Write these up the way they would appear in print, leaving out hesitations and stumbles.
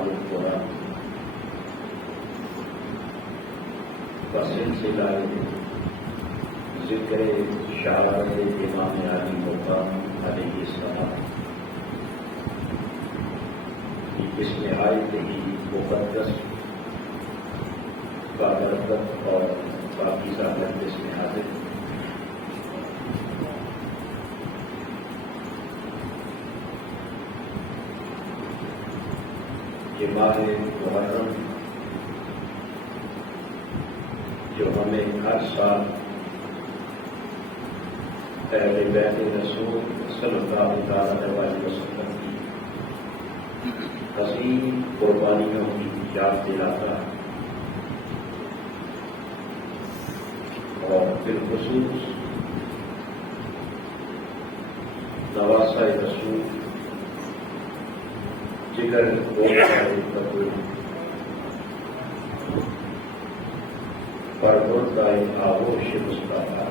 القرآن کا سلسلہ ذکر شہادت امام علی مقام علیہ السلام اس نہایت ہی مقدس بابرکت اور پاکیزہ مجلس میں حاضر یہ ماہ محرم جو ہمیں ہر سال اہل بیت رسول صلی اللہ علیہ وسلم کی عظیم قربانیوں کی یاد دلاتا ہے اور بالخصوص نواسہ رسول جگر پربردائے آغوش مصطفیٰ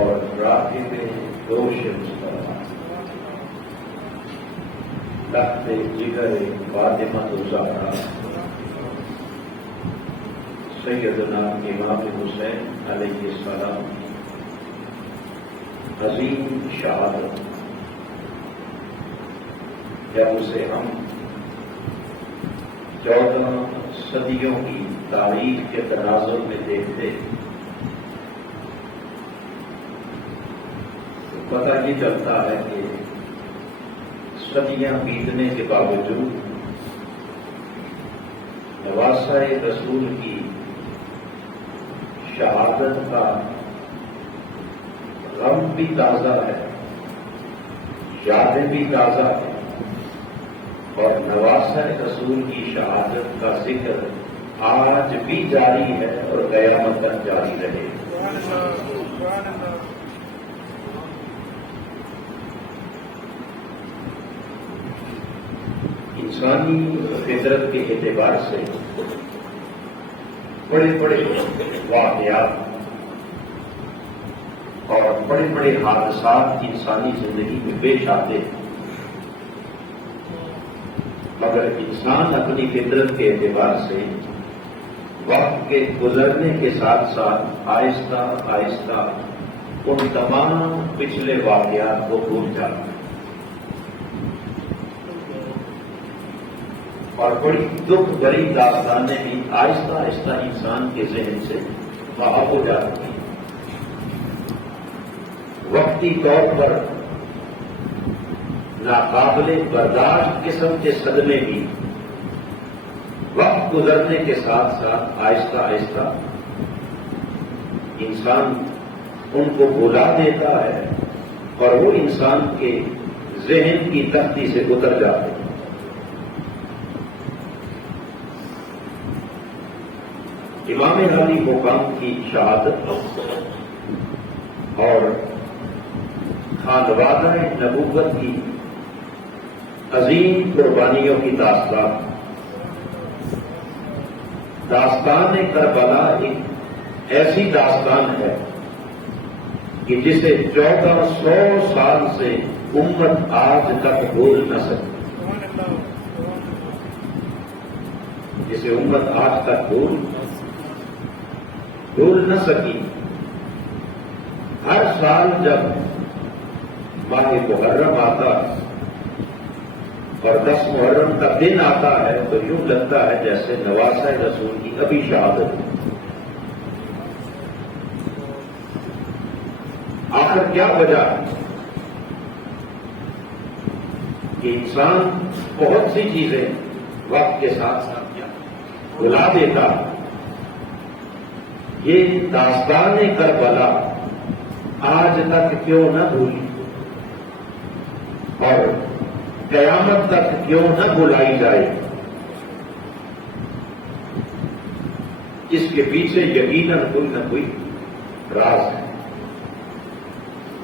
اور راکب دوش مصطفیٰ لخت جگر فاطمہ الزہرا سیدنا امام حسین علیہ السلام عظیم شہادت جب اسے ہم 14 صدیوں کی تاریخ کے تناظر میں دیکھتے تو پتہ یہ چلتا ہے کہ صدیاں بیتنے کے باوجود نواسہ رسول کی شہادت کا غم بھی تازہ ہے، یادیں بھی تازہ ہیں، اور نواسہ رسول کی شہادت کا ذکر آج بھی جاری ہے اور قیامت تک جاری رہے۔ انسانی فطرت کے اعتبار سے بڑے بڑے واقعات اور بڑے بڑے حادثات انسانی زندگی میں پیش آتے ہیں، مگر انسان اپنی فطرت کے اعتبار سے وقت کے گزرنے کے ساتھ ساتھ آہستہ آہستہ ان تمام پچھلے واقعات کو بھول جاتا ہے اور بڑی دکھ بھری داستانیں بھی آہستہ آہستہ انسان کے ذہن سے غائب ہو جاتی ہیں۔ وقتی طور پر ناقابل برداشت قسم کے صدمے بھی وقت گزرنے کے ساتھ ساتھ آہستہ آہستہ انسان ان کو بھلا دیتا ہے اور وہ انسان کے ذہن کی تختی سے اتر جاتے ہیں۔ امام علی مقام کی شہادت اور خاندوادہ نبوت کی عظیم قربانیوں کی داستان کربلا ایک ایسی داستان ہے کہ جسے 1400 سال سے امت آج تک بھول نہ سکی، جسے امت آج تک بھول نہ سکی۔ ہر سال جب ماہ محرم آتا اور 10 محرم کا دن آتا ہے تو یوں لگتا ہے جیسے نواسہ رسول کی ابھی شہادت ہے۔ آخر کیا وجہ ہے کہ انسان بہت سی چیزیں وقت کے ساتھ ساتھ بھلا دیتا، یہ داستان کربلا آج تک کیوں نہ بھولی اور قیامت تک کیوں نہ بلائی جائے؟ اس کے پیچھے یقیناً کوئی نہ کوئی راز ہے،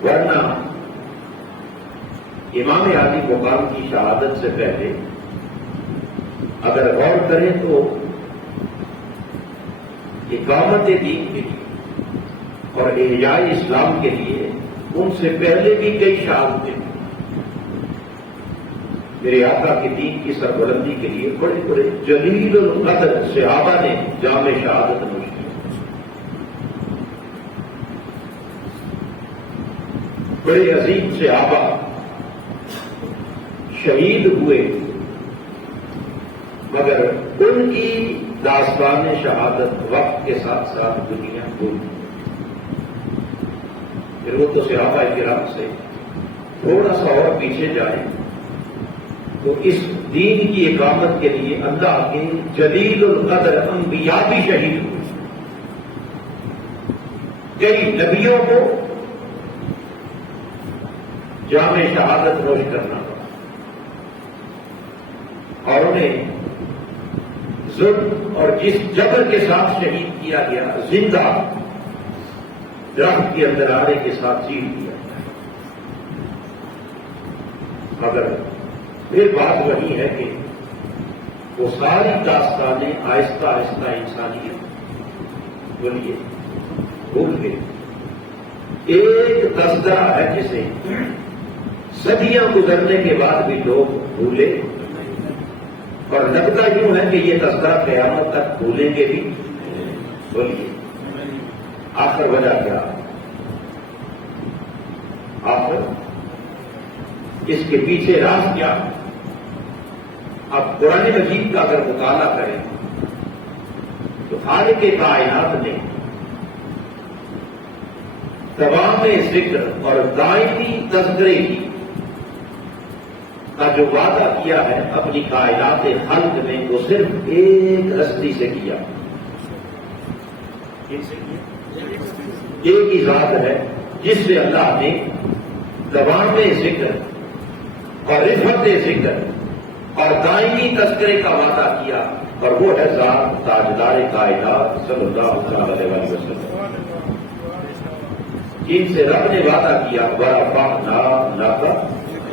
ورنہ امام علی مقام کی شہادت سے پہلے اگر غور کریں تو اقامت دین کے لیے اور احیاء اسلام کے لیے ان سے پہلے بھی کئی شہادتیں، میرے آقا کے دین کی سربلندی کے لیے بڑے بڑے جلیل القدر صحابہ نے جام شہادت نوش کی. بڑے عظیم صحابہ شہید ہوئے، مگر ان کی داستان شہادت وقت کے ساتھ ساتھ دنیا بھول گئی. پھر وہ تو صحابہ کرام سے تھوڑا سا اور پیچھے جائیں تو اس دین کی اقامت کے لیے اللہ کے جلیل القدر انبیاء بھی شہید ہوئے. کئی نبیوں کو جام شہادت نوش کرنا پڑا اور انہیں ظلم اور جس جبر کے ساتھ شہید کیا گیا، زندہ درخت کے اندر آرے کے ساتھ چیر دیا. مگر پھر بات وہی ہے کہ وہ ساری داستانیں آہستہ آہستہ انسانیت بولیے بھول گئے. ایک تذکرہ ہے جسے صدیاں گزرنے کے بعد بھی لوگ بھولے، اور لگتا یوں ہے کہ یہ تذکرہ قیامت تک بھولیں گے بھی. بولیے آخر وجہ کیا؟ آخر اس کے پیچھے راز کیا؟ اب قرآن مجید کا اگر مطالعہ کریں تو خالق کائنات نے تمام ذکر اور دائمی تذکرے کی کا جو وعدہ کیا ہے اپنی کائنات خلق میں، وہ صرف ایک ہستی سے کیا. ایک ہی ذات ہے جس سے اللہ نے دوام ذکر اور رفعت ذکر اور دائمی تذکرے کا وعدہ کیا، اور وہ ہے ذات تاجدار کائنات صلی اللہ علیہ وسلم، جن سے رب نے وعدہ کیا وَرَفَعْنَا لَكَ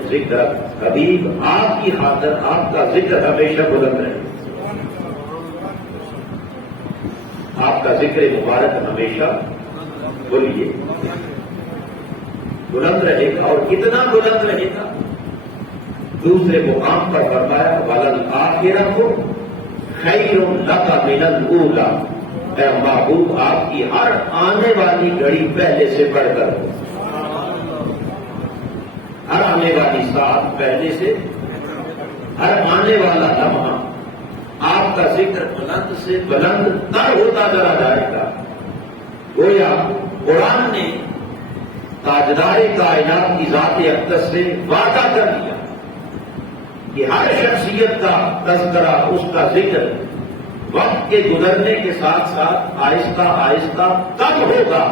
ذِكْرَكَ. حبیب آپ کی خاطر آپ کا ذکر ہمیشہ بلند رہے، آپ کا ذکر مبارک ہمیشہ بولیے بلند رہے گا. اور کتنا بلند رہے گا؟ دوسرے مقام پر فرمایا وَلَلْآخِرَةُ خَيْرٌ لَكَ مِنَ الْأُولَىٰ. اے محبوب آپ کی ہر آنے والی گھڑی پہلے سے بڑھ کر ہو، ہر آنے والی ساتھ پہلے سے، ہر آنے والا لمحہ آپ کا ذکر بلند سے بلند تر ہوتا چلا جائے گا. گویا قرآن نے تاجدار کائنات کی ذات اقدس سے وعدہ کر دیا کہ ہر شخصیت کا تذکرہ، اس کا ذکر وقت کے گزرنے کے ساتھ ساتھ آہستہ آہستہ تب ہوگا.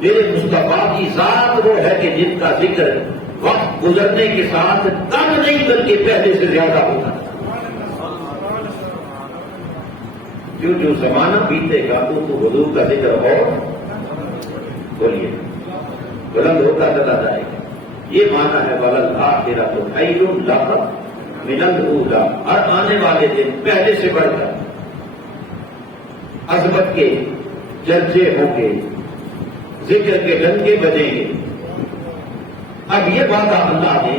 میرے مصطفیٰ کی ذات وہ ہے کہ جن کا ذکر وقت گزرنے کے ساتھ تب نہیں بلکہ پہلے سے زیادہ ہوگا. جو زمانہ بیتے گا تو حضور کا ذکر اور بولیے بلند ہوتا چلا جائے گا. یہ معنی ہے وَلَلْآخِرَةُ خَيْرٌ لَكَ مِنَ الْأُولَىٰ. ہر آنے والے دن پہلے سے بڑھ کر عظمت کے چرچے ہوں گے، ذکر کے ڈنکے بجیں گے. اب یہ وعدہ اللہ نے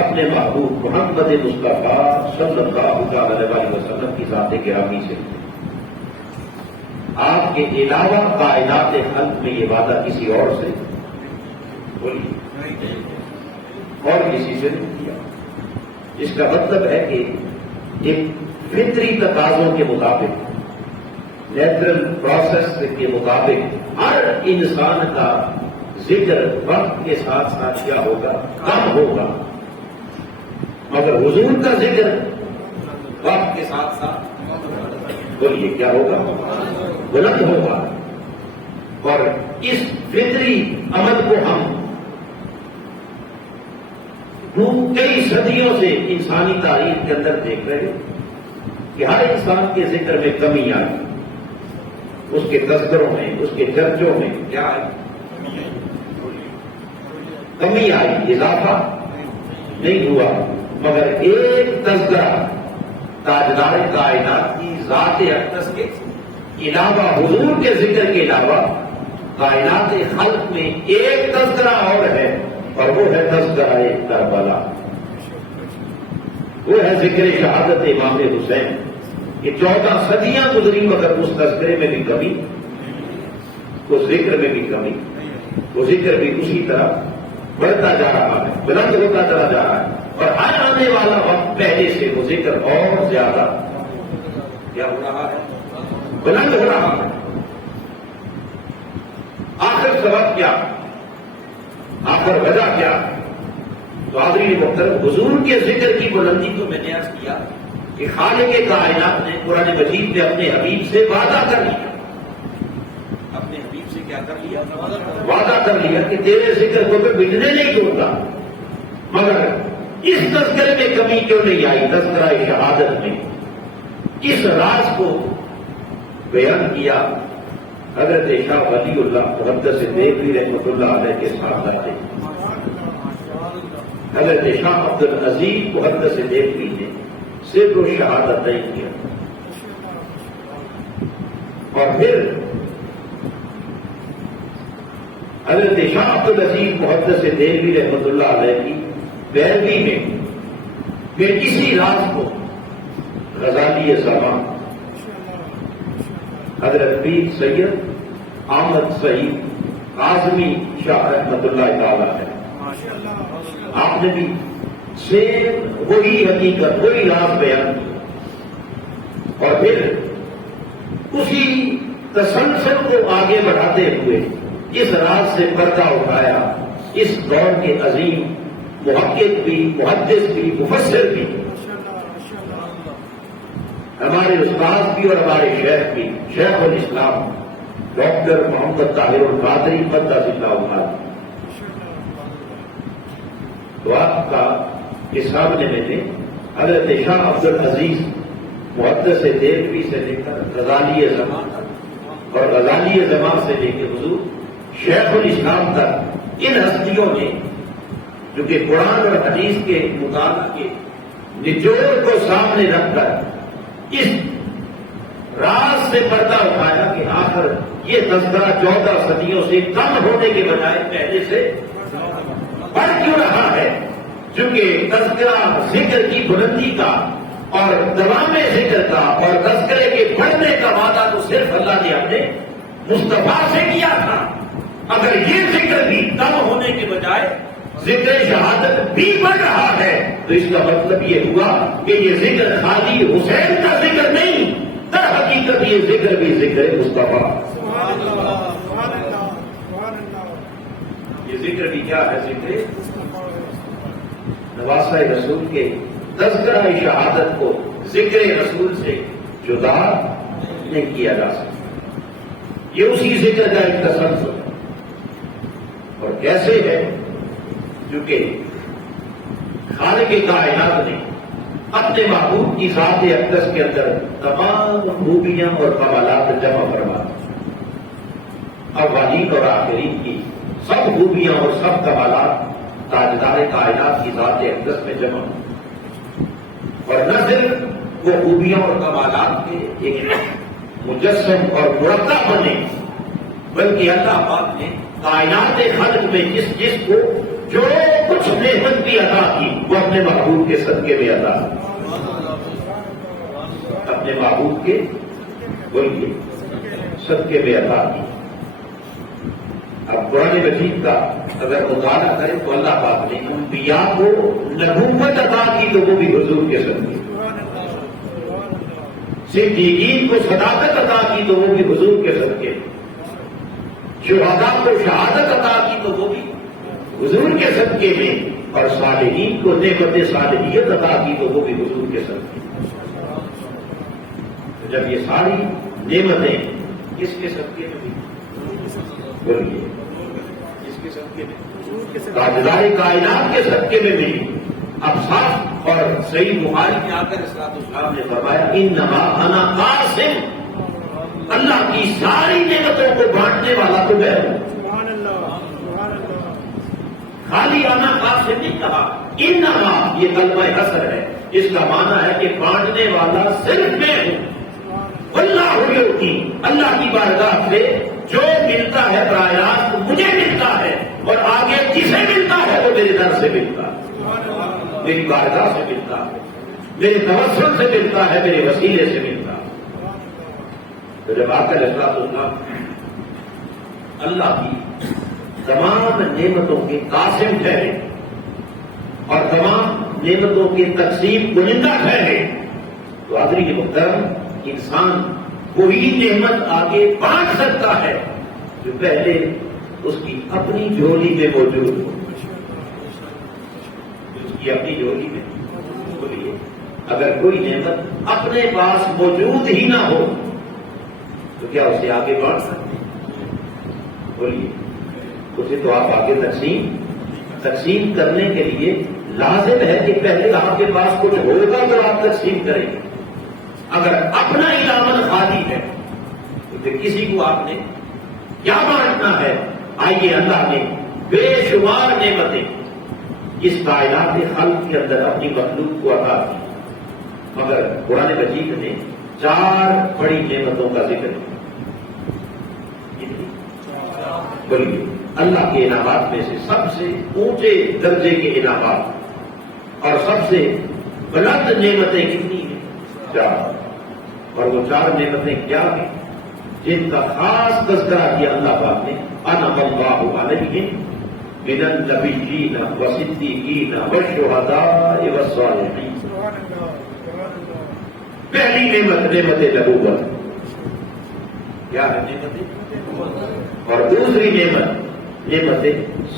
اپنے محبوب محمد مصطفیٰ صلی اللہ علیہ وسلم کی ذات گرامی سے، آپ کے علاوہ کائنات خلق میں یہ وعدہ کسی اور سے بولیے اور کسی سے نہیں کیا. اس کا مطلب ہے کہ ایک فطری تقاضوں کے مطابق، نیچرل پروسیس کے مطابق ہر انسان کا ذکر وقت کے ساتھ ساتھ کیا ہوگا؟ کم ہوگا. مگر حضور کا ذکر وقت کے ساتھ ساتھ بولیے کیا ہوگا؟ بلند ہوگا. اور اس فطری عمل کو ہم کئی صدیوں سے انسانی تاریخ کے اندر دیکھ رہے ہیں کہ ہر انسان کے ذکر میں کمی آئی، اس کے تذکروں میں، اس کے چرچوں میں کیا آئی؟ کمی آئی، اضافہ نہیں ہوا. مگر ایک تذکرہ تاجدار کائنات کی ذات اقدس کے علاوہ، حضور کے ذکر کے علاوہ کائنات خلق میں ایک تذکرہ اور ہے، اور وہ ہے تذکرہ کربلا. وہ ہے ذکر شہادت امام حسین کہ 14 صدیاں گزری مگر اس تذکرے میں بھی کمی، اس ذکر میں بھی کمی، وہ ذکر بھی اسی طرح بڑھتا جا رہا ہے، بلند ہوتا چلا جا رہا ہے، اور ہر آنے والا وقت پہلے سے وہ ذکر اور زیادہ کیا ہو رہا ہے، بلند ہو رہا ہے۔ آخر سبب کیا، آخر وجہ کیا؟ تو حاضرین محترم، حضور کے ذکر کی بلندی کو میں نے عرض کیا کہ خالق کائنات نے قرآن مجید میں اپنے حبیب سے وعدہ کر لیا، اپنے حبیب سے کیا کر لیا؟ وعدہ کر لیا کہ تیرے ذکر کو میں مٹنے نہیں چھوڑتا، مگر اس تذکرے میں کمی کیوں نہیں آئی؟ تذکرہ شہادت میں اس راز کو بیان کیا حضرت شاہ ولی اللہ محدث دہلوی رحمۃ اللہ علیہ کے ساتھ آتے حضرت شاہ عبد العزیز محدث دہلوی نے صرف و شہادت نہیں کیا، اور پھر حضرت شاہ عبد العزیز محدث دہلوی رحمۃ اللہ علیہ کی پیروی میں پھر اسی راز کو غزالی زمان حضرت پیر سید احمد سعید اعظمی شاہ رحمۃ اللہ تعالی ہے، آپ نے بھی سیم وہی حقیقت وہی راز بیان کی، اور پھر اسی تسلسل کو آگے بڑھاتے ہوئے اس راز سے پردہ اٹھایا اس دور کے عظیم محقق بھی، محدث بھی، مفسر بھی، ہمارے استاد بھی اور ہمارے شیخ بھی، شیخ الاسلام ڈاکٹر محمد طاہر القادری قدس اللہ عمر۔ تو آپ کا اس سامنے میں نے حضرت شاہ عبد العزیز محدث دہلوی سے لے کر غزالی زمان اور غزالی زمان سے لے کے حضور شیخ الاسلام تک ان ہستیوں نے جو کہ قرآن اور حدیث کے مطالعہ کے نچوڑ کو سامنے رکھ کر اس راز سے پردہ اٹھایا کہ آخر یہ تذکرہ 14 صدیوں سے کم ہونے کے بجائے پہلے سے بڑھ کیوں رہا ہے؟ چونکہ تذکرہ ذکر کی بلندی کا اور دوام ذکر کا اور تذکرے کے بڑھنے کا وعدہ تو صرف اللہ نے اپنے مصطفیٰ سے کیا تھا، اگر یہ ذکر بھی کم ہونے کے بجائے ذکر شہادت بھی بڑھ رہا ہے تو اس کا مطلب یہ ہوا کہ یہ ذکر خالی حسین کا ذکر نہیں، در حقیقت یہ ذکر بھی ذکر مصطفیٰ۔ یہ ذکر بھی کیا ہے؟ ذکر نواسہ رسول کے تذکرہ شہادت کو ذکر رسول سے جدا نہیں کیا جا سکتا، یہ اسی ذکر کا ایک تسلسل ہے۔ اور کیسے ہے؟ کیونکہ خالق کائنات نے اپنے محبوب کی ذات اقدس کے اندر تمام خوبیاں اور کمالات جمع فرما اولین اور آخرین کی سب خوبیاں اور سب کمالات تاجدار کائنات کی ذات اقدس میں جمع، اور نہ صرف وہ خوبیاں اور کمالات کے ایک مجسم اور مرکب بنے، بلکہ اللہ پاک نے کائنات خلق میں جس کو جو کچھ نعمت بھی عطا کی وہ اپنے محبوب کے صدقے میں عطا کی، اپنے محبوب کے بولیے صدقے میں عطا کی۔ اب قرآن مجید کا اگر مطالعہ کریں تو اللہ پاک نے انبیاء کو نبوت عطا کی تو وہ بھی حضور کے صدقے، صدیقین کو صداقت عطا کی تو وہ بھی حضور کے صدقے، شہداء کو شہادت عطا کی تو وہ بھی حضور کے صدقے میں، اور صالحین کو نعمت صالحیت عطا کی تو وہ بھی حضور کے صدقے۔ جب یہ ساری نعمتیں کس کے صدقے میں بھی بولیے، کس کے صدقے میں؟ تاجدار کائنات کے صدقے میں بھی۔ اب صاف اور صحیح بخاری میں آ کر اسلام نے فرمایا انما انا قاسم، اللہ کی ساری نعمتوں کو بانٹنے والا تو میں ہوں، خالی انا قاسم نہیں کہا، انما یہ کلمہ حصر ہے، اس کا معنی ہے کہ بانٹنے والا صرف میں ہوں۔ اللہ یعطی، اللہ کی بارگاہ سے جو ملتا ہے براہ راست مجھے ملتا ہے، اور آگے جسے ملتا ہے وہ میرے در سے ملتا ہے، میری بارگاہ سے ملتا ہے۔ میرے توسل سے ملتا ہے، میرے وسیلے سے ملتا ہے۔ تو جب آقا علیہ الصلوۃ والسلام اللہ کی تمام نعمتوں کے قاسم ٹھہرے اور تمام نعمتوں کے تقسیم کنندہ ٹھہرے، تو حاضرین محترم انسان وہی نعمت آگے بانٹ سکتا ہے جو پہلے اس کی اپنی جھولی میں موجود ہو، اس کی اپنی جھولی میں۔ بولیے اگر کوئی نعمت اپنے پاس موجود ہی نہ ہو تو کیا اسے آگے بانٹ سکتے ہیں؟ بولیے اسے تو آپ آگے تقسیم کرنے کے لیے لازم ہے کہ پہلے آپ کے پاس کچھ ہوگا تو آپ تقسیم کریں گے۔ اگر اپنا علامت خالی ہے تو پھر کسی کو آپ نے کیا بانٹنا ہے؟ آئیے اللہ نے بے شمار نعمتیں اس کائنات خلق کے اندر اپنی مخلوق کو عطا کی، مگر قرآن مجید نے 4 بڑی نعمتوں کا ذکر کیا۔ بولیے اللہ کے انعامات میں سے سب سے اونچے درجے کے انعامات اور سب سے بلند نعمتیں کتنی ہیں؟ 4۔ اور وہ 4 نعمتیں کیا ہیں جن کا خاص تذکرہ کیا اللہ پاک نے؟ انعم اللہ علیہم من النبیین والصدیقین والشہداء والصالحین۔ پہلی نعمت نبوت، کیا ہے نعمت؟ اور دوسری نعمت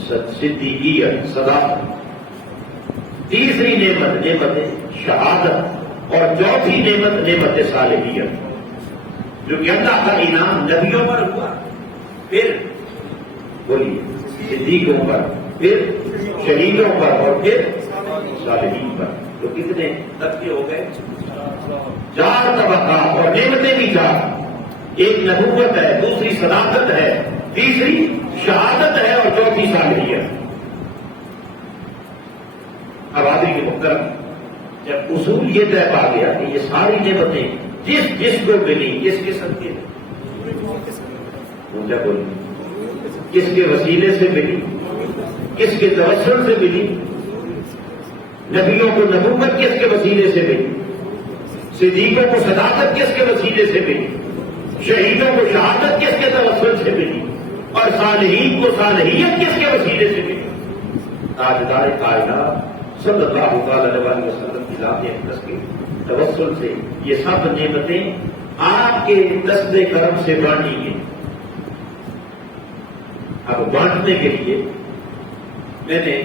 صدیقیت، صداقت۔ تیسری نعمت شہادت، اور چوتھی نعمت صالحیت، جو کہ اللہ کا انعام نبیوں پر ہوا، پھر بولیے صدیقوں پر، پھر شہیدوں پر، اور پھر صالحین پر۔ تو کتنے طبقے ہو گئے؟ 4 طبقات، اور نعمتیں بھی 4۔ ایک نبوت ہے، دوسری صداقت ہے، تیسری شہادت ہے، اور چوتھی صالحیت۔ اب آدمی کے محترم جب اصول یہ طے پا گیا کہ یہ ساری نعمتیں جس کو ملی، کس کے صدقے میں؟ اونچا بولی، کس کے وسیلے سے ملی؟ کس کے توسل سے ملی؟ نبیوں کو نبوت کس کے وسیلے سے ملی؟ صدیقوں کو صداقت کس کے وسیلے سے ملی؟ شہیدوں کو شہادت کس کے توسل سے ملی؟ اور صالحین کو صالحیت کس کے وسیلے سے ملی؟ تاجدار کائنات صلی اللہ علیہ وسلم کی ذات اقدس کے توسل سے یہ سب نعمتیں آپ کے دست کرم سے بانٹی ہیں۔ اب بانٹنے کے لیے میں نے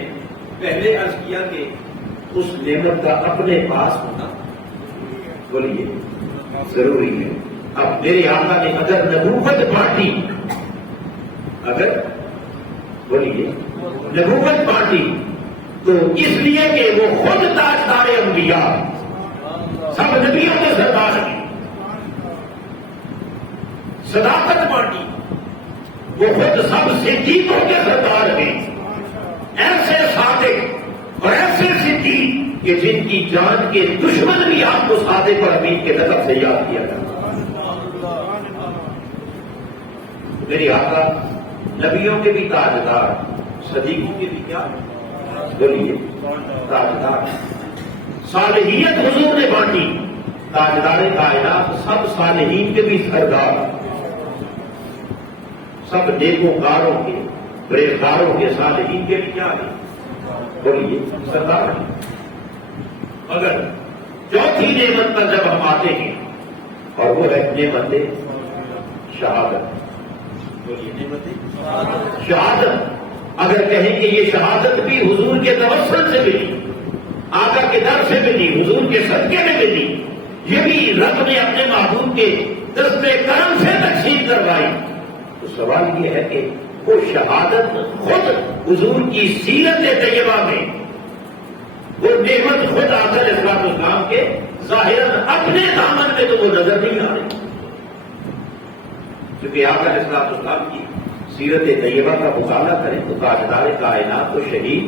پہلے عرض کیا کہ اس نعمت کا اپنے پاس ہونا بولیے ضروری ہے۔ اب میرے آقا نے اگر نبوت بانٹی، اگر بولیے نبوت بانٹی تو اس لیے کہ وہ خود تاجدار انبیاء، سب نبیوں کے سردار ہیں۔ صداقت بانٹی، وہ خود سب صدیقوں کے سردار ہیں۔ ایسے صادق اور ایسے صدیق کہ جن کی جان کے دشمن بھی آپ کو صادق اور امین کے نسب سے یاد کیا جاتا۔ میری آقا نبیوں کے بھی تاجدار، صدیقوں کے بھی کیا بولیے تاجدار۔ صالحیت حضور نے بانٹی، تاجدار کائنات سب صالحین کے بھی سردار، سب نیکوکاروں کے، پرہیزگاروں کے، صالحین کے بھی کیا ہے بولیے سردار۔ مگر چوتھی نعمت پر جب ہم آتے ہیں اور وہ ہے نعمت شہادت، بولیے نعمت شہادت۔ اگر کہیں کہ یہ شہادت بھی حضور کے توسل سے ملی، آقا کے در سے ملی، حضور کے صدقے میں ملی، یہ بھی رب نے اپنے محبوب کے دست کرم سے تقسیم کروائی، تو سوال یہ ہے کہ وہ شہادت خود حضور کی سیرت طیبہ میں، وہ نعمت خود آقا علیہ السلام کے ظاہراً اپنے دامن میں تو وہ نظر نہیں آ رہی، کیونکہ آقا علیہ السلام کی سیرت طیبہ کا مطالعہ کریں تو تاجدار کائنات تو شہید،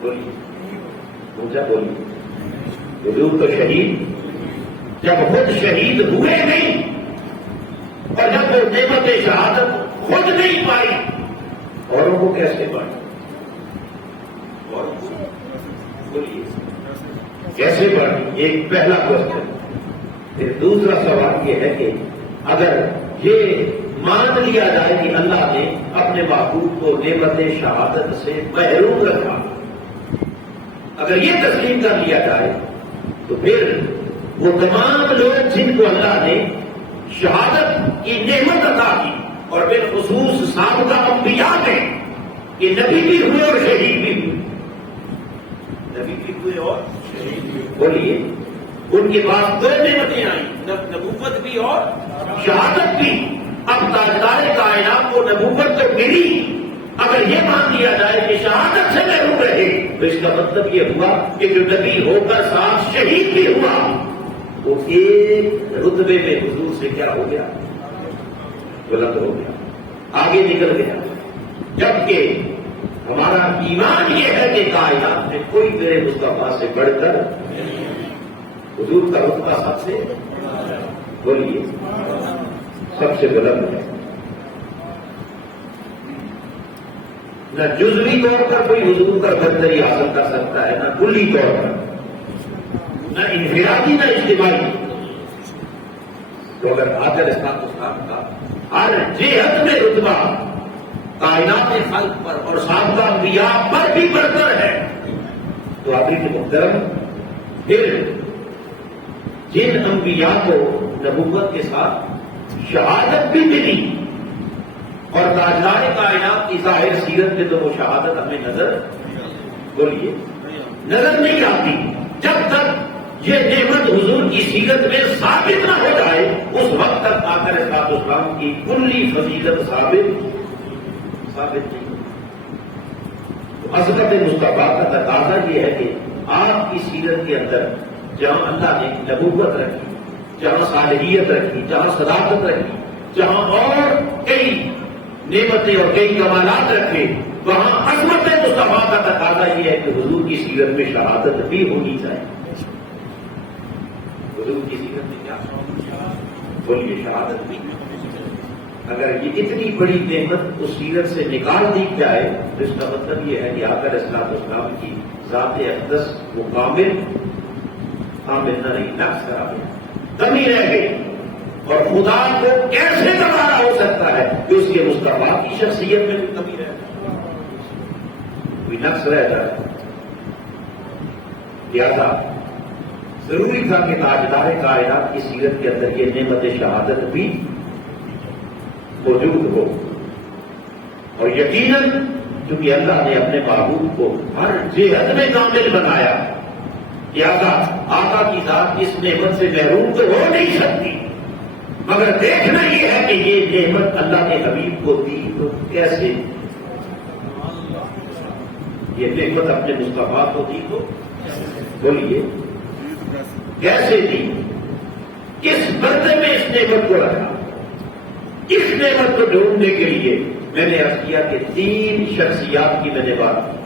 بولیے اونچا بولیے حضور تو شہید، جب خود شہید ہوئے نہیں اور جب وہ نعمت شہادت خود نہیں پائی، اوروں کو کیسے پائی؟ بولیے کیسے بڑھی؟ ایک پہلا کوشچن. پھر دوسرا سوال یہ ہے کہ اگر یہ مان لیا جائے کہ اللہ نے اپنے محبوب کو نعمت شہادت سے محروم رکھا، اگر یہ تسلیم کر لیا جائے تو پھر وہ تمام لوگ جن کو اللہ نے شہادت کی نعمت عطا کی، اور بالخصوص سابقہ انبیاء میں کہ نبی بھی ہوئے اور شہید بھی ہوئے، نبی بھی ہوئے اور شہید بھی ہوئے، بولیے ان کے پاس دو نعمتیں آئیں، نبوت بھی اور شہادت بھی. اب تاجدار کائنات کو نبوت تو ملی، اگر یہ مان لیا جائے کہ شہادت سے محروم رہے تو اس کا مطلب یہ ہوا کہ جو نبی ہو کر ساتھ شہید بھی ہوا وہ ایک رتبے میں حضور سے کیا ہو گیا؟ بلند ہو گیا، آگے نکل گیا. جبکہ ہمارا ایمان یہ ہے کہ کائنات میں کوئی میرے مصطفیٰ سے بڑھ کر حضور کا رتبہ سب سے، بولیے، سب سے بلند ہے. نہ جزوی طور پر کوئی حضور کا برتری حاصل کر سکتا ہے، نہ کلی طور پر، نہ انفرادی نہ اجتماعی. تو اگر آخر اسلام کا ہر جہت میں رتبہ کائنات خلق پر اور سابقہ انبیاء پر بھی برتر ہے تو آپ کے محترم پھر جن انبیاء کو نبوت کے ساتھ شہادت بھی ملی اور تاجدار کائنات کی ظاہر سیرت میں تو وہ شہادت ہمیں نظر، بولیے، نظر نہیں آتی جب تک یہ نعمت حضور کی سیرت میں ثابت نہ ہو جائے اس وقت تک آخر اسلام کی کلی فضیلت ثابت نہیں. تو عظمت مصطفیٰ کا تقاضا یہ ہے کہ آپ کی سیرت کے اندر جہاں اللہ نے نبوت رکھی، جہاں صالحیت رکھی، جہاں صداقت رکھی، جہاں اور کئی نعمتیں اور کئی کمالات رکھے، وہاں عظمت مصطفیٰ کا تقاضا یہ ہے کہ حضور کی سیرت میں شہادت بھی ہونی چاہیے. حضور کی سیرت میں کیا بولیے؟ شہادت بھی. اگر یہ اتنی بڑی نعمت اس سیرت سے نکال دی جائے تو اس کا مطلب یہ ہے کہ آقا اسلام کی ذات اقدس وہ کامل نہ نہیں، نقص کرا گیا، کمی رہ گئی. اور خدا کو کیسے گوارا ہو سکتا ہے کہ اس کے مصطفیٰ کی شخصیت میں کمی رہ جائے، کوئی نقص رہ جائے. لہذا ضروری تھا کہ تاجدار کائنات کی سیرت کے اندر یہ نعمت شہادت بھی موجود ہو. اور یقیناً چونکہ اللہ نے اپنے محبوب کو ہر جہت میں کامل بنایا، لہذا آقا کی ذات اس نعمت سے محروم تو ہو نہیں سکتی، مگر دیکھنا یہ ہے کہ یہ نعمت اللہ کے حبیب کو دی تو کیسے، یہ نعمت اپنے مصطفیٰ کو دی تو بولیے کیسے دی، کس برتن میں اس نعمت کو رکھا. اس نعمت کو ڈھونڈنے کے لیے میں نے عرض کیا کہ 3 شخصیات کی میں نے بات کی،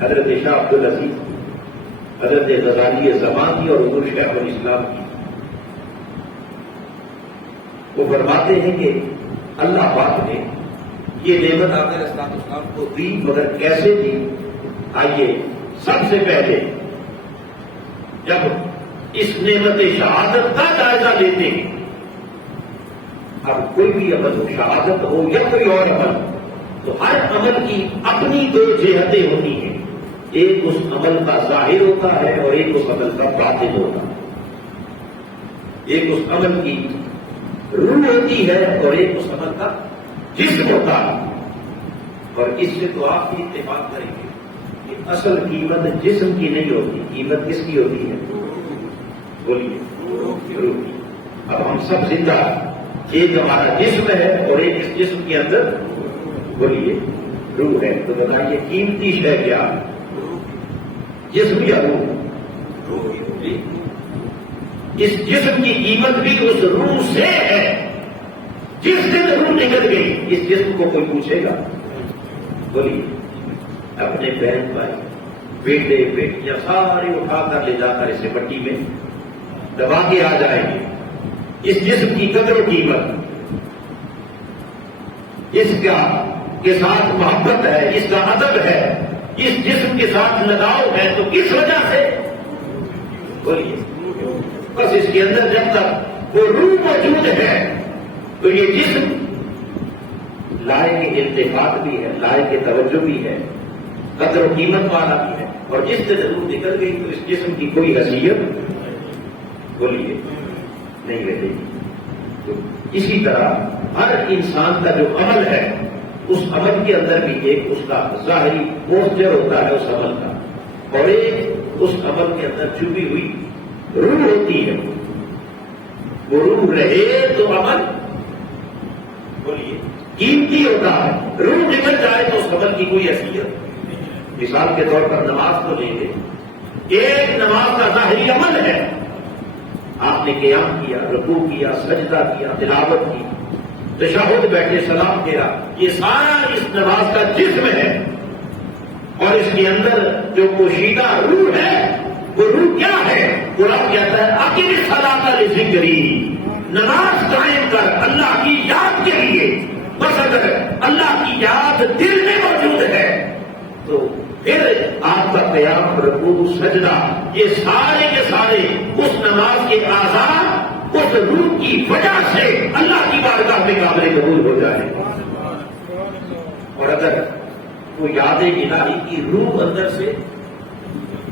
حضرت شاہ عبدالعزیز، حضرت غزالی زمان کی اور حضور شیخ الاسلام کی. وہ فرماتے ہیں کہ اللہ پاک نے یہ نعمت آقا اسلام کو دی، مگر کیسے دی؟ آئیے سب سے پہلے جب اس نعمت شہادت کا جائزہ لیتے ہیں، اب کوئی بھی عمل ہو، شہادت ہو یا کوئی اور عمل، تو ہر عمل کی اپنی 2 جہتیں ہوتی ہیں. ایک اس عمل کا ظاہر ہوتا ہے اور ایک اس عمل کا باطن ہوتا ہے. ایک اس عمل کی روح ہوتی ہے اور ایک اس عمل کا جسم ہوتا ہے. اور اس سے تو آپ بھی اتفاق کریں گے کہ اصل قیمت جسم کی نہیں ہوتی، قیمت کس کی ہوتی ہے؟ بولیے روح کی. اب ہم سب زندہ، ایک ہمارا جسم ہے اور ایک اس جسم کے اندر بولیے روح ہے. تو بتائیے قیمتی شے کیا ہے، جسم یا روح؟ اس جسم کی قیمت بھی اس روح سے ہے. جس دن روح نکل گئی اس جسم کو کوئی پوچھے گا؟ بولیے اپنے بہن بھائی، بیٹے بیٹیاں سارے اٹھا کر لے جا کر اسے مٹی میں دبا کے آ جائیں گے. اس جسم کی قدر و قیمت، اس کا کے ساتھ محبت ہے، اس کا ادب ہے، اس جسم کے ساتھ لگاؤ ہے، تو کس وجہ سے؟ بولیے، بس اس کے اندر جب تک وہ روح موجود ہے تو یہ جسم لائق التفات بھی ہے، لائق توجہ بھی ہے، قدر و قیمت والا بھی ہے، اور جس سے روح نکل گئی تو اس جسم کی کوئی حیثیت بولیے نہیں رہے گی۔ تو اسی طرح ہر انسان کا جو عمل ہے اس عمل کے اندر بھی ایک اس کا ظاہری پوسچر ہوتا ہے اس عمل کا، اور ایک اس عمل کے اندر چھپی ہوئی روح ہوتی ہے۔ وہ روح رہے تو عمل بولیے قیمتی ہوتا ہے، روح نکل جائے تو اس عمل کی کوئی حیثیت۔ مثال کے طور پر نماز کو لیں گے، ایک نماز کا ظاہری عمل ہے، آپ نے قیام کیا، رکوع کیا، سجدہ کیا، تلاوت کی، تشہد بیٹھے، سلام پھیرا، یہ سارا اس نماز کا جسم ہے، اور اس کے اندر جو پوشیدہ روح ہے وہ روح کیا ہے؟ قرآن کہتا ہے اقیم الصلاۃ لذکری، نماز قائم کر اللہ کی یاد کے لیے۔ بس اگر اللہ کی یاد دل میں موجود ہے تو پھر آپ کا قیام، رکوع، سجدہ، یہ سارے کے سارے اس نماز کے آزاد اس روح کی وجہ سے اللہ کی بارگاہ میں قابل قبول ہو جائے۔ اور اگر وہ یاد الہی کی روح اندر سے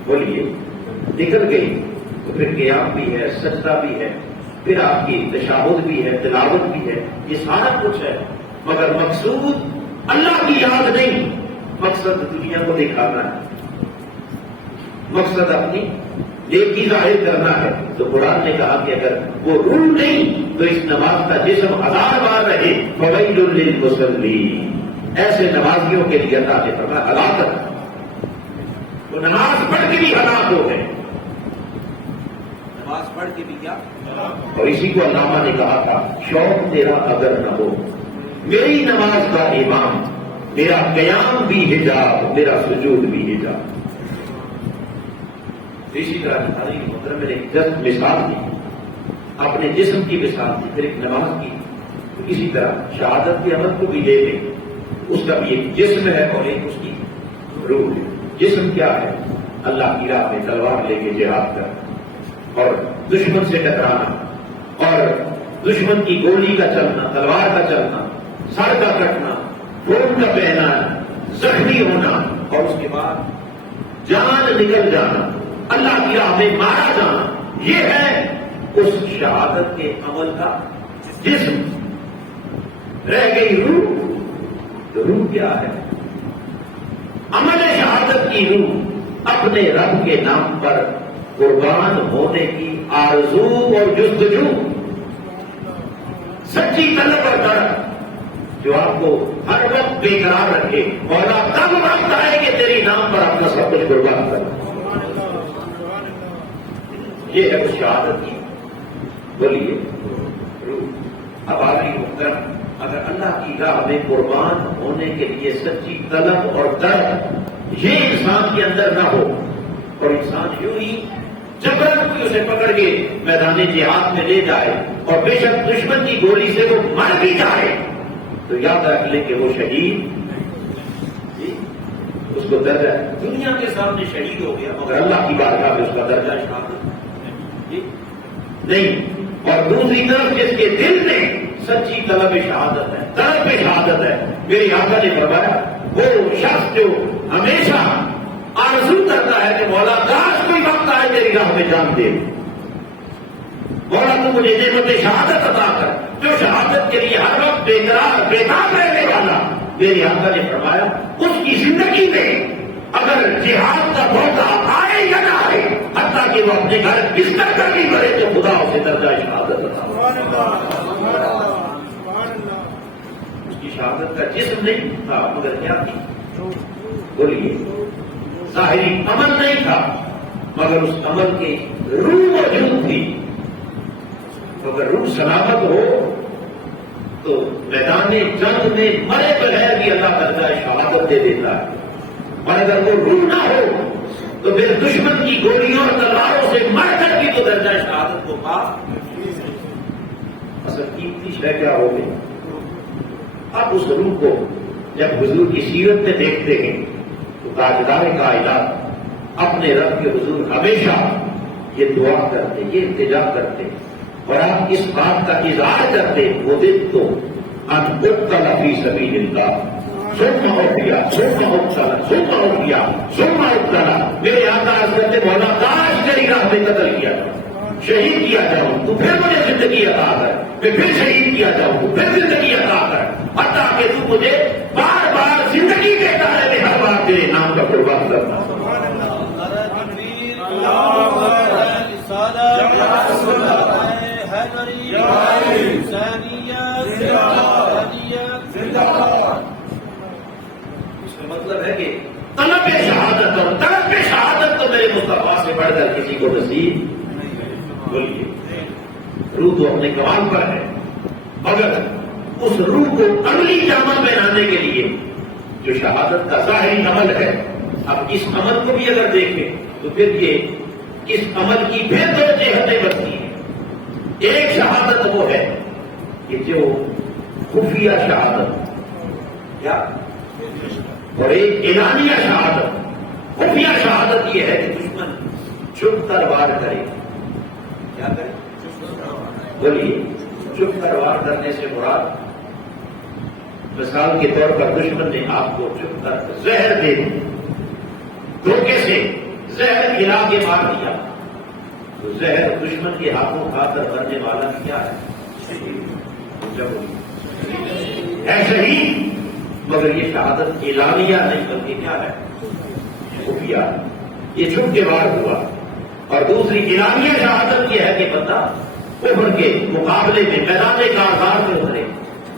بولیے نکل گئی تو پھر قیام بھی ہے، سجدہ بھی ہے، پھر آپ کی تشہد بھی ہے، تلاوت بھی ہے، یہ سارا کچھ ہے، مگر مقصود اللہ کی یاد نہیں، مقصد دنیا کو دکھانا ہے، مقصد اپنی نیکی ظاہر کرنا ہے۔ تو قرآن نے کہا کہ اگر وہ روح نہیں تو اس نماز کا جسم 1000 بار رہے، فویل للمصلین، ایسے نمازیوں کے لیے اللہ نے فرمایا ہلاکت، وہ نماز پڑھ کے بھی ہلاک ہو گئے، نماز پڑھ کے بھی کیا۔ اور اسی کو علامہ نے کہا تھا شوق تیرا اگر نہ ہو میری نماز کا امام، میرا قیام بھی حجاب، میرا سجود بھی حجاب۔ اسی طرح محترم میں نے جسٹ مثال دی، اپنے جسم کی مثال دی، پھر ایک نماز کی، تو اسی طرح شہادت کے عمل کو بھی لے لیں، اس کا بھی ایک جسم ہے اور ایک اس کی روح ہے۔ جسم کیا ہے؟ اللہ کی راہ میں تلوار لے کے جہاد کرنا اور دشمن سے ٹکرانا اور دشمن کی گولی کا چلنا، تلوار کا چلنا، سر کا کٹنا، خون کا بہنا، زخمی ہونا، اور اس کے بعد جان نکل جانا، اللہ کی راہ میں مارا جانا، یہ ہے اس شہادت کے عمل کا جسم۔ رہ گئی روح، تو روح کیا ہے؟ عمل شہادت کی روح اپنے رب کے نام پر قربان ہونے کی آرزو اور جستجو، سچی طلب اور طلب جو آپ کو ہر وقت بے قرار رکھے، مولا کب وقت آئے کہ تیری نام پر اپنا سب کچھ قربان کرے، یہ ہے اس شہادت کی بولیے روح۔ اب آخری محترم، اگر اللہ کی راہ میں قربان ہونے کے لیے سچی طلب اور طلب یہ انسان کے اندر نہ ہو، اور انسان یوں ہی جبرن کوئی اسے پکڑ کے میدان جہاد میں لے جائے اور بے شک دشمن کی گولی سے وہ مر بھی جائے، تو یاد رکھ لیں کہ وہ شہید، اس کو درجہ دنیا کے سامنے شہید ہو گیا، مگر اللہ کی بارگاہ میں اس کا درجہ شہادت نہیں۔ اور دوسری طرف جس کے دل میں سچی طلب شہادت ہے، طلب شہادت ہے، میری آقا نے فرمایا وہ شخص جو ہمیشہ آرزو کرتا ہے کہ مولا کاش کوئی وقت آئے تیری راہ میں جان دے، مولا تو مجھے نعمت شہادت عطا کر، جو شہادت کے لیے ہر وقت بے قرار بےتاب رہنے والا، میری آقا نے فرمایا اس کی زندگی میں اگر جہاد کا موقع آئے یا نہ آئے، حتیٰ کہ وہ اپنے گھر بستر کر بھی کرے تو خدا اسے درجہ شہادت عطا۔ اس کی شہادت کا جسم نہیں تھا، مگر کیا تھی بولیے؟ ظاہری عمل نہیں تھا، مگر اس عمل کی روح موجود تھی۔ اگر روح سلامت ہو تو میدان جنگ میں مرے بغیر بھی اللہ درجہ شہادت دے دیتا ہے، اور اگر وہ روح نہ ہو تو پھر دشمن کی گولیوں اور تلواروں سے مر کر بھی تو درجہ شہادت کو پا۔ اصل قیمتی شے کیا ہو گئی؟ اب اس روح کو جب حضور کی سیرت میں دیکھتے ہیں تو تاجدار کائنات اپنے رب کے حضور ہمیشہ یہ دعا کرتے، یہ التجا کرتے اور آپ اس بات کا اظہار کرتے، وہ دن تو انبتل فی سبیل اللہ ثم احیا ثم ابتلا ثم احیا ثم ابتلا، میرے آقا عرض کرتے مولا کاش تیری راہ میں قتل کیا جاؤں، شہید کیا جاؤں تو پھر مجھے زندگی عطا کر، میں پھر شہید کیا جاؤں تو پھر زندگی عطا کر، حتیٰ کہ تو مجھے بار بار زندگی کے دائرے میں ہر بار تیرے نام کا قربان کرنا۔ اس کا مطلب ہے کہ طلب شہادت اور طلب شہادت تو میرے مصطفیٰ سے بڑھ کر کسی کو نصیب بولیے۔ روح تو اپنے کمال پر ہے، مگر اس روح کو اگلی جامہ پہنانے کے لیے جو شہادت کا ظاہری عمل ہے، اب اس عمل کو بھی اگر دیکھیں تو پھر یہ اس عمل کی پھر دو جہتیں بنتی ہیں۔ ایک شہادت وہ ہے کہ جو خفیہ شہادت کیا، اور ایک اعلانیہ شہادت۔ خفیہ شہادت یہ ہے کہ دشمن چھپ کر وار کرے، کیا کرے بولیے، چھپ کر وار کرنے سے مراد مثال کے طور پر دشمن نے آپ کو چھپ کر زہر دے دی، دھوکے سے زہر کھلا کے مار دیا، تو زہر دشمن کے ہاتھوں کھا کر مرنے والا کیا ہے؟ ہے شہید، مگر یہ شہادت اعلانیہ نہیں بلکہ کیا ہے؟ خفیہ، یہ چھپ کے وار ہوا۔ اور دوسری اعلانیہ شہادت یہ ہے کہ بندہ کفر کے مقابلے میں میدان کارزار میں اترے،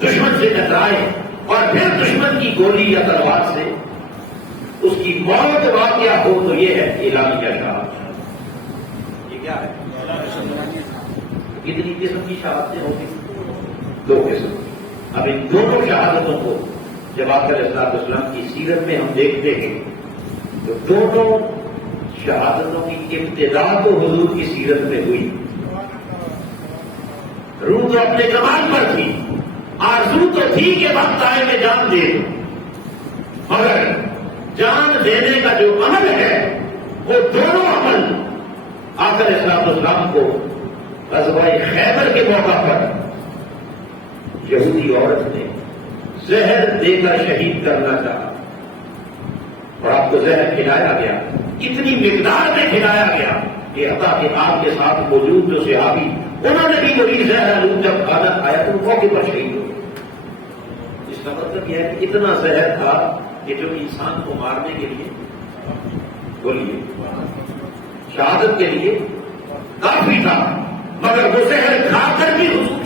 دشمن سے ٹکرائے اور پھر دشمن کی گولی یا تلوار سے اس کی موت واقعہ ہو، تو یہ ہے اعلانیہ شہادت۔ یہ کیا ہے؟ کتنی قسم کی شہادتیں ہوتی؟ دو قسم۔ اب ان دونوں شہادتوں کو جب آقا علیہ السلام کی سیرت میں ہم دیکھتے ہیں تو دونوں شہادتوں کی ابتدا تو حضور کی سیرت میں ہوئی۔ روح تو اپنے کمال پر تھی، آرزو تو تھی کہ وقت آئے میں جان دے دوں، مگر جان دینے کا جو عمل ہے وہ دونوں عمل آقا علیہ السلام کو غزوہ خیبر کے موقع پر یہودی عورت نے زہر دے کر شہید کرنا چاہا، اور آپ کو زہر کھلایا گیا، اتنی مقدار میں کھلایا گیا کہ حتیٰ کہ آپ کے ساتھ موجود جو صحابی انہوں نے بھی وہی زہر آلود جب کھانا کھایا تو موقع پر شہید ہو۔ اس کا مطلب یہ ہے کہ اتنا زہر تھا کہ جو انسان کو مارنے کے لیے بولیے شہادت کے لیے کافی تھا، مگر وہ زہر کھا کر بھی حضور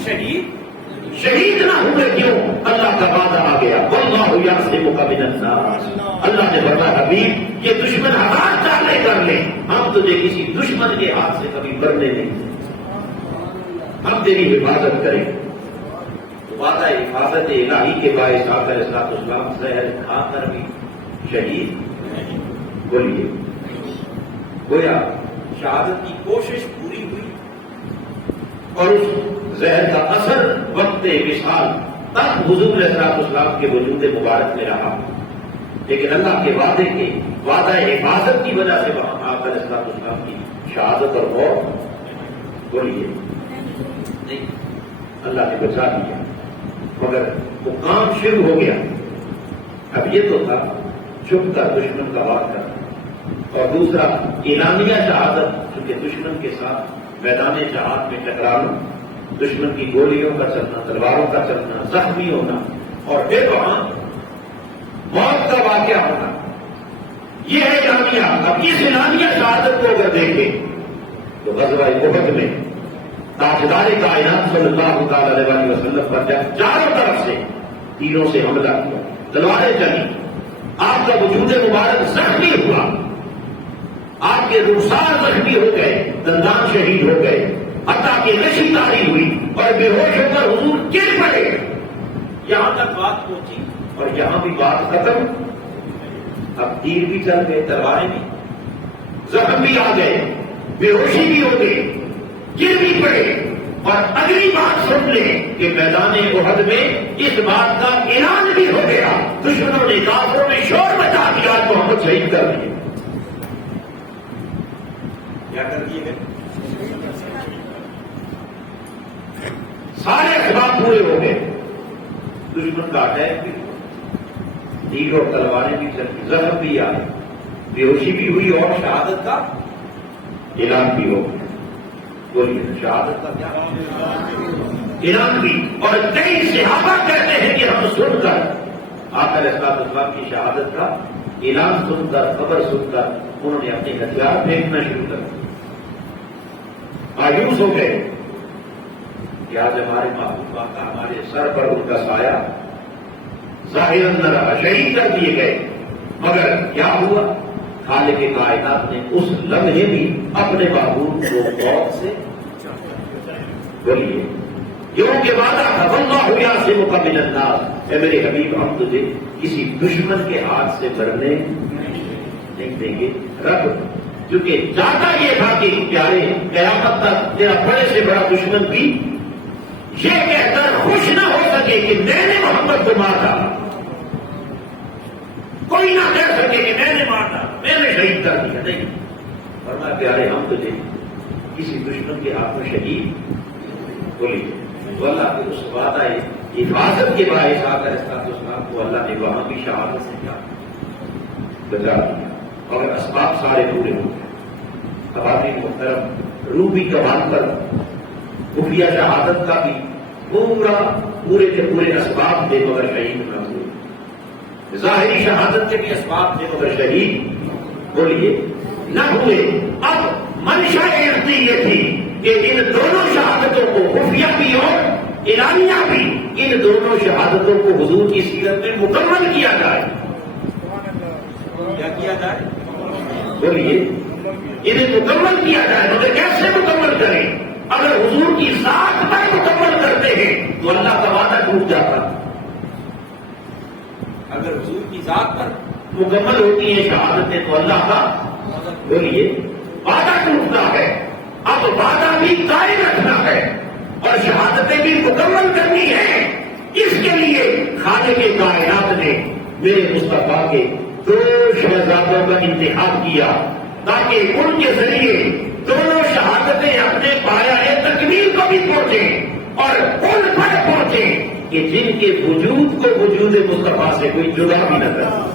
شہید نہ ہوئے۔ کیوں؟ اللہ کا وعدہ آ گیا، واللہ یعصمک من الناس۔ اللہ نے فرمایا حبیب یہ دشمن ہزار چالیں کر لیں، ہم تجھے کسی دشمن کے ہاتھ سے کبھی مرنے نہیں دیں، ہم تیری حفاظت کریں۔ وعدہ حفاظت الہی کے باعث آقا علیہ السلام زہر کھا کر بھی شہید بولیے، گویا شہادت کی کوشش پوری ہوئی اور اس زہر کا اثر وقت وصال تک حضور علیہ السلام کے وجود مبارک میں رہا، لیکن اللہ کے وعدہ حفاظت کی وجہ سے وہاں آقا علیہ السلام کی شہادت اور موت بولیے نہیں، اللہ نے بچا دیا، مگر وہ کام شروع ہو گیا۔ اب یہ تو تھا چھپ کر دشمن کا وار کرنا، اور دوسرا اعلانیہ شہادت، چونکہ دشمن کے ساتھ میدان جہاد میں ٹکرانا، دشمن کی گولیوں کا چلنا، تلواروں کا چلنا، زخمی ہونا، اور پھر وہاں موت کا واقعہ ہونا، یہ ہے اعلانیہ۔ اب اس اعلانیہ شہادت کو اگر دیکھیں تو غزوہ احد میں تاجدار کائنات صلی اللہ تعالی علیہ وسلم پر جب چاروں طرف سے تیروں سے حملہ کیا، تلواریں چلی، آپ کا وجود مبارک زخمی ہوا، آپ کے رخسار زخمی ہو گئے، دندان شہید ہو گئے، حتیٰ کہ نشی تاری ہوئی اور بے ہوش ہو کر حضور گر پڑے۔ یہاں تک بات پہنچی اور یہاں بھی بات ختم۔ اب تیر بھی چل گئے، تلواریں بھی، زخم بھی آ گئے، بے ہوشی بھی ہو گئی، گر بھی پڑے، اور اگلی بات سن لیں کہ میدان احد میں اس بات کا اعلان بھی ہو گیا، دشمنوں نے کافروں نے شور مچا دیا، محمد شہید کر دیے۔ کیا کر دیے گئے؟ پورے ہو گئے، دشمن کا اٹیک بھی، تیر اور تلواریں بھی چلتی، زخم بھی آئے، بے ہوشی بھی ہوئی اور شہادت کا اعلان بھی ہو گیا۔ بولیے شہادت کا کیا اعلان بھی، اور کئی صحابہ کہتے ہیں کہ ہم سن کر آقا علیہ السلام کی شہادت کا اعلان سن کر، خبر سن کر انہوں نے اپنے ہتھیار پھینکنا شروع کر دیا، مایوس ہو گئے کہ آج ہمارے محبوبہ کا ہمارے سر پر ان کا سایہ ظاہر نہ رہا، شہید کر دیے گئے۔ مگر کیا ہوا؟ خالق کائنات نے اس لمحے بھی اپنے محبوب کو موت سے بولیے جو کہ وعدہ تھا، واللہ یعصمک من الناس، اے میرے حبیب ہم تجھے کسی دشمن کے ہاتھ سے مرنے نہیں دیں گے۔ رب کیونکہ چاہتا یہ تھا کہ پیارے قیامت تک تیرا بڑے سے بڑا دشمن بھی یہ کہہ کر خوش نہ ہو سکے کہ میں نے محمد کو مارا، کوئی نہ کہہ سکے کہ میں نے مارا، میں نے شہید کر دیا، نہیں۔ فرمایا پیارے ہم تجھے کسی دشمن کے ہاتھ میں شہید بولیے تو اللہ کے اس وعدہ حفاظت کے باعث آ کر اسلام کو اللہ نے وہاں بھی شہادت سے کیا بچا دیا، اور اسباب سارے پورے ہو گئے۔ خواتین محترم، روبی کمان پر خفیہ شہادت کا بھی پورے کے پورے اسباب تھے مگر شہید نہ ہوئے، ظاہری شہادت کے بھی اسباب تھے مگر شہید بولیے نہ ہوئے۔ اب منشا یہ تھی کہ ان دونوں شہادتوں کو، خفیہ بھی اور اعلانیہ بھی، ان دونوں شہادتوں کو حضور کی سیرت میں مکمل کیا جائے۔ کیا کیا جائے بولیے؟ انہیں مکمل کیا جائے، مگر کیسے مکمل کریں؟ اگر حضور کی ذات پر مکمل کرتے ہیں تو اللہ کا وعدہ ٹوٹ جاتا، اگر حضور کی ذات پر مکمل ہوتی ہیں شہادتیں تو اللہ کا بولیے وعدہ ٹوٹتا ہے۔ اب وعدہ بھی قائم رکھنا ہے اور شہادتیں بھی مکمل کرنی ہے۔ اس کے لیے خالق کائنات نے میرے مصطفیٰ کے 2 شہزادوں کا انتخاب کیا تاکہ ان کے ذریعے دونوں شہادتیں اپنے پایہ تکمیل کو بھی پہنچیں اور ان پر پہنچیں کہ جن کے وجود کو وجود مصطفیٰ سے کوئی جدا بھی نہ کرے۔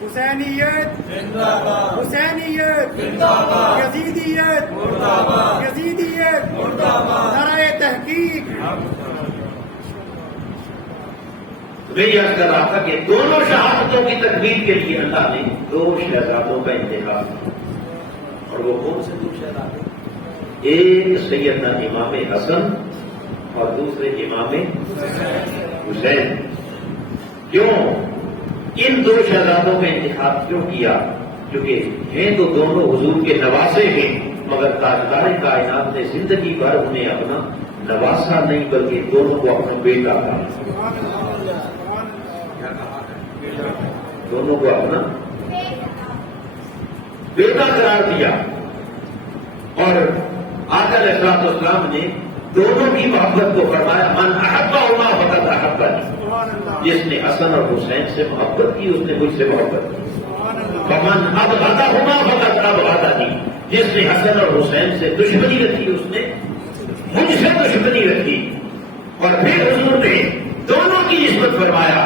حسینیت حسینیت یزیدیت یزیدیت نعرہ تحقیق۔ میں یہ عرض کر رہا تھا کہ دونوں شہادتوں کی تکمیل کے لیے اللہ نے 2 شہزادوں کا انتخاب کیا، اور وہ کون سے 2 شہزادے؟ ایک سیدنا امام حسن اور دوسرے امام حسین۔ کیوں ان 2 شہزادوں کا انتخاب کیوں کیا؟ کیونکہ ہیں تو دونوں حضور کے نواسے ہیں، مگر تاجدار کائنات نے زندگی بھر انہیں اپنا نواسا نہیں بلکہ دونوں کو اپنا بیٹا کہا، دونوں کو اپنا بیٹا قرار دیا۔ اور آقا علیہ السلام نے دونوں کی محبت کو فرمایا من احبہما فقد احبنی، جس نے حسن اور حسین سے محبت کی اس نے مجھ سے محبت کی۔ فمن ابغضہما فقد ابغضنی، جس نے حسن اور حسین سے دشمنی رکھی اس نے مجھ سے دشمنی رکھی۔ اور پھر حضور نے دونوں کی نسبت فرمایا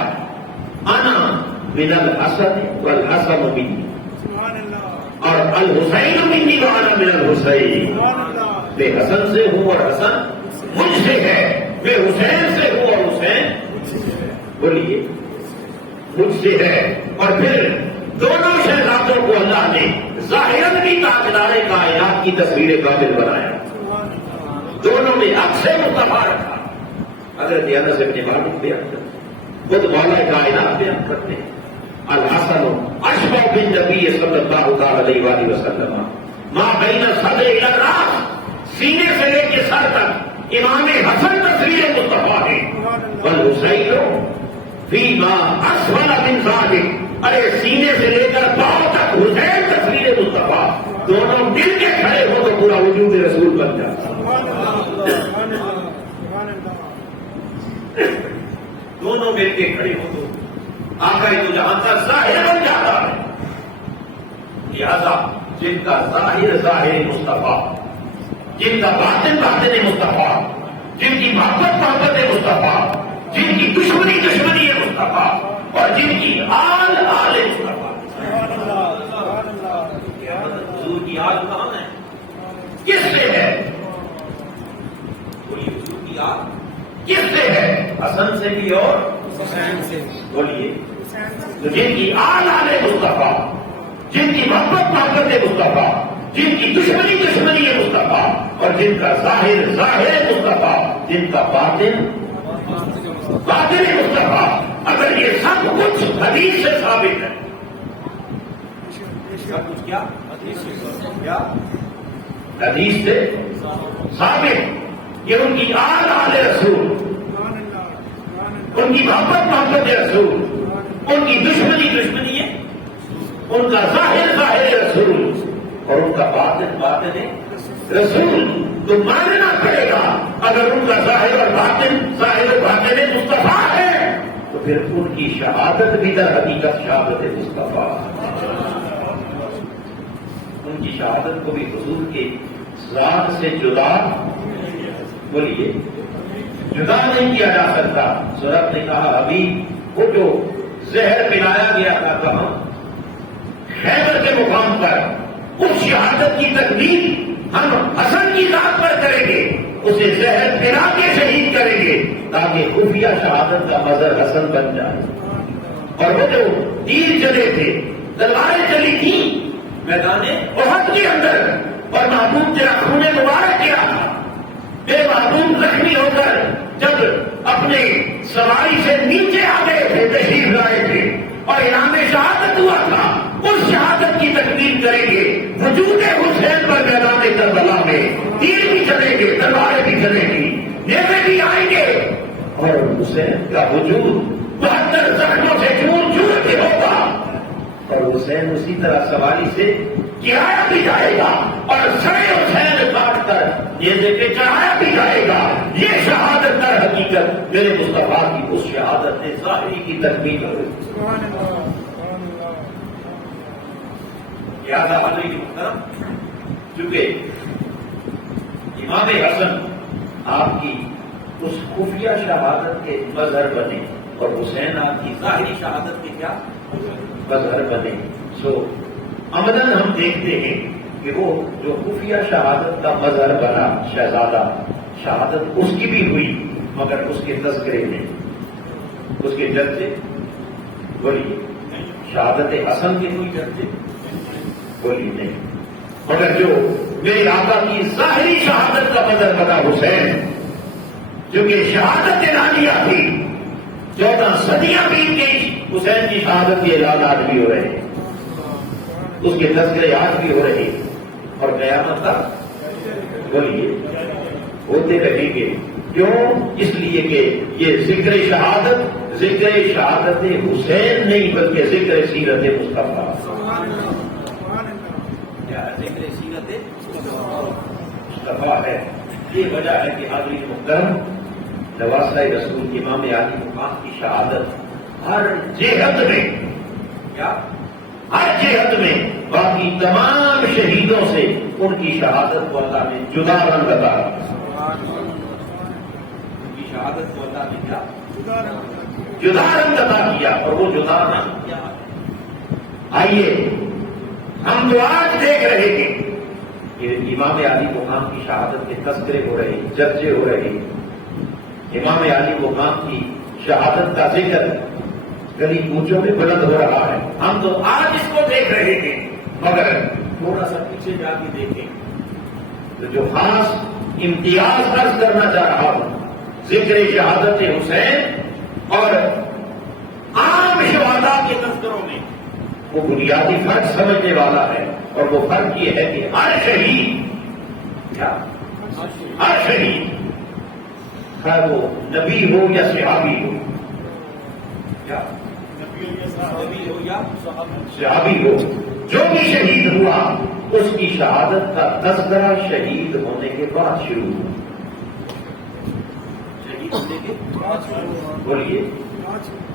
انا من الحسن والحسن منی، اور الحسین منی وانا من الحسین، میں حسن سے ہوں اور حسن مجھ سے ہے، میں حسین سے ہوں اور حسین بولیے مجھ سے ہے۔ اور پھر دونوں شہزادوں کو اللہ نے ظاہراً بھی تاجدار کائنات کی تصویر قابل بنایا، دونوں میں عکس مصطفیٰ رکھا۔ حضرت انس بن مالک بیان کرتے خود مولا کائنات بیان کرتے ہیں الحسن اشبہ بالنبی صلی اللہ تعالی علیہ وآلہ وسلم ما بین الصدر الی الراس، سینے سے لے کے سر تک امام حسن تصویر مصطفیٰ ہے، والحسین فیما اسفل من ذلک، ارے سینے سے لے کر پاؤں تک حسین تصویر مصطفیٰ، دونوں مل کے کھڑے ہو تو پورا وجود رسول بن جاتا۔ دونوں دونوں مل کے کھڑے ہو تو آقا تو جہاں تک ظاہر بن جاتا ہے. لہذا جن کا ظاہر ظاہر مصطفیٰ، جن کا باطن باطن مصطفیٰ، جن کی محبت محبت مصطفیٰ، جن کی دشمنی دشمنی مصطفیٰ، اور جن کی آل آل مصطفیٰ. حضور کی آل کہاں ہے؟ کس سے ہے؟ بولیے حضور کی آل کس سے ہے؟ حسن سے بھی اور حسین سے. بولیے تو جن کی آل آل مصطفیٰ، جن کی محبت محبت مصطفیٰ، جن کی دشمنی دشمنی مصطفیٰ، اور جن کا ظاہر ظاہر مصطفیٰ، جن کا باطن باطن مصطفیٰ. اگر یہ سب کچھ حدیث سے ثابت ہے، سب کچھ کیا حدیث سے ثابت کہ ان کی آل آل رسول، ان کی محبت محبت رسول، ان کی دشمنی دشمنی ہے، ان کا ظاہر ظاہر رسول، اور ان کا باطن باطن رسول. تو ماننا پڑے گا اگر ان کا ظاہر اور باطن ظاہر باطن مصطفیٰ ہے تو پھر ان کی شہادت بھی در حقیقت شہادت مصطفیٰ. ان کی شہادت کو بھی حضور کے ذات سے جدا، بولیے جدا نہیں کیا جا سکتا. سورت نے کہا ابھی وہ جو زہر پلایا گیا تھا کہاں؟ خیبر کے مقام پر. اس شہادت کی تکمیل ہم حسن کی ذات پر کریں گے، اسے زہر پلا کے شہید کریں گے تاکہ خفیہ شہادت کا مظہر حسن بن جائے. اور وہ جو تیر چلے تھے، تلواریں چلی تھیں میدان احد کے اندر، اور محبوب تیرا خون مبارک کیا تھا. بے محبوب زخمی ہو کر جب اپنے سواری سے نیچے آ گئے تھے، تشریف لائے تھے، اور انعام شہادت ہوا تھا. اس شہادت کی تکمیل کریں گے. وجود حسین پر میدان کربلا میں تیر بھی چلیں گے، تلواریں بھی چلیں گی، نیزے بھی آئیں گے، اور حسین کا وجود 72 زخموں سے چور چور کے ہوگا. اور حسین اسی طرح سواری سے گرایا بھی جائے گا، اور سڑے حسین کاٹ کر نیزے پہ چڑھایا بھی جائے گا. یہ شہادت در حقیقت میرے مصطفیٰ کی اس شہادت ظاہری کی تکمیل ہوگی. لہٰذا علیہ محترم، چونکہ امام حسن آپ کی اس خفیہ شہادت کے مظہر بنے اور حسین آپ کی ظاہری شہادت کے کیا مظہر بنے. سو عملاً ہم دیکھتے ہیں کہ وہ جو خفیہ شہادت کا مظہر بنا شہزادہ، شہادت اس کی بھی ہوئی مگر اس کے تذکرے میں، اس کے جلسے بولیے شہادت حسن کی ہوئی جلسے بولی نہیں، مگر جو میرے آقا کی ظاہری شہادت کا مظہر بنا حسین، جو کہ شہادت اعلانیہ تھی، 14 صدیاں بیت گئی، حسین کی شہادت کے اعلانات بھی ہو رہے ہیں، اس کے تذکرے آج بھی ہو رہے ہیں، اور قیامت تک بولیے ہوتے رہیں گے. کیوں؟ اس لیے کہ یہ ذکر شہادت حسین نہیں بلکہ ذکر سیرت مصطفیٰ. ذکر سیرت مصطفیٰ ہے. یہ وجہ ہے کہ حاضرین محترم، نواسہ رسول امام علی مقام کی شہادت ہر جہت میں، کیا ہر جہت میں باقی تمام شہیدوں سے ان کی شہادت کو اللہ نے جدا رنگ عطا کیا. ان کی شہادت کو اللہ نے کیا جدا رنگ عطا کیا، اور وہ جدا رنگ کیا؟ آئیے ہم تو آج دیکھ رہے ہیں کہ امام علی مقام کی شہادت کے تذکرے ہو رہے، چرچے ہو رہے، امام علی مقام کی شہادت کا ذکر گلی کوچوں میں بلند ہو رہا ہے. ہم تو آج اس کو دیکھ رہے ہیں، مگر تھوڑا سا پیچھے جا کے دیکھیں تو جو خاص امتیاز عرض کرنا چاہ رہا ہوں، ذکر شہادت حسین اور عام شہداء کے تذکروں میں وہ بنیادی فرق سمجھنے والا ہے، اور وہ فرق یہ ہے کہ ہر شہید، کیا ہر شہید، خیر وہ نبی ہو یا صحابی ہو، کیا نبی ہو یا صحابی ہو، جو بھی شہید ہوا اس کی شہادت کا تذکرہ شہید ہونے کے بعد شروع ہوا. شہید ہونے کے بعد بولیے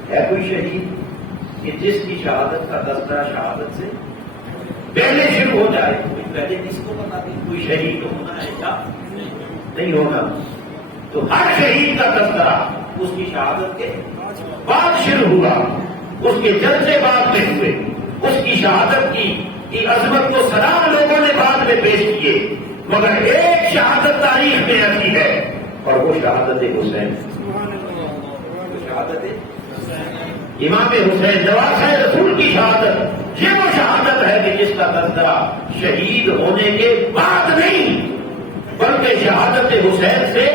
ہے کوئی شہید کہ جس کی شہادت کا تذکرہ شہادت سے پہلے شروع ہو جائے؟ پہلے کس کو بتا دیں کوئی شہید ہونا ہے کیا؟ نہیں ہونا. تو ہر شہید کا تذکرہ اس کی شہادت کے بعد شروع ہوا، اس کے جلسے بعد میں ہوئے، اس کی شہادت کی عظمت کو سلام لوگوں نے بعد میں پیش کیے، مگر ایک شہادت تاریخ میں ایسی ہے اور وہ شہادت حسین. شہادت امام حسین نواسہ رسول کی شہادت، یہ وہ شہادت ہے کہ جس کا تذکرہ شہید ہونے کے بعد نہیں بلکہ شہادت حسین سے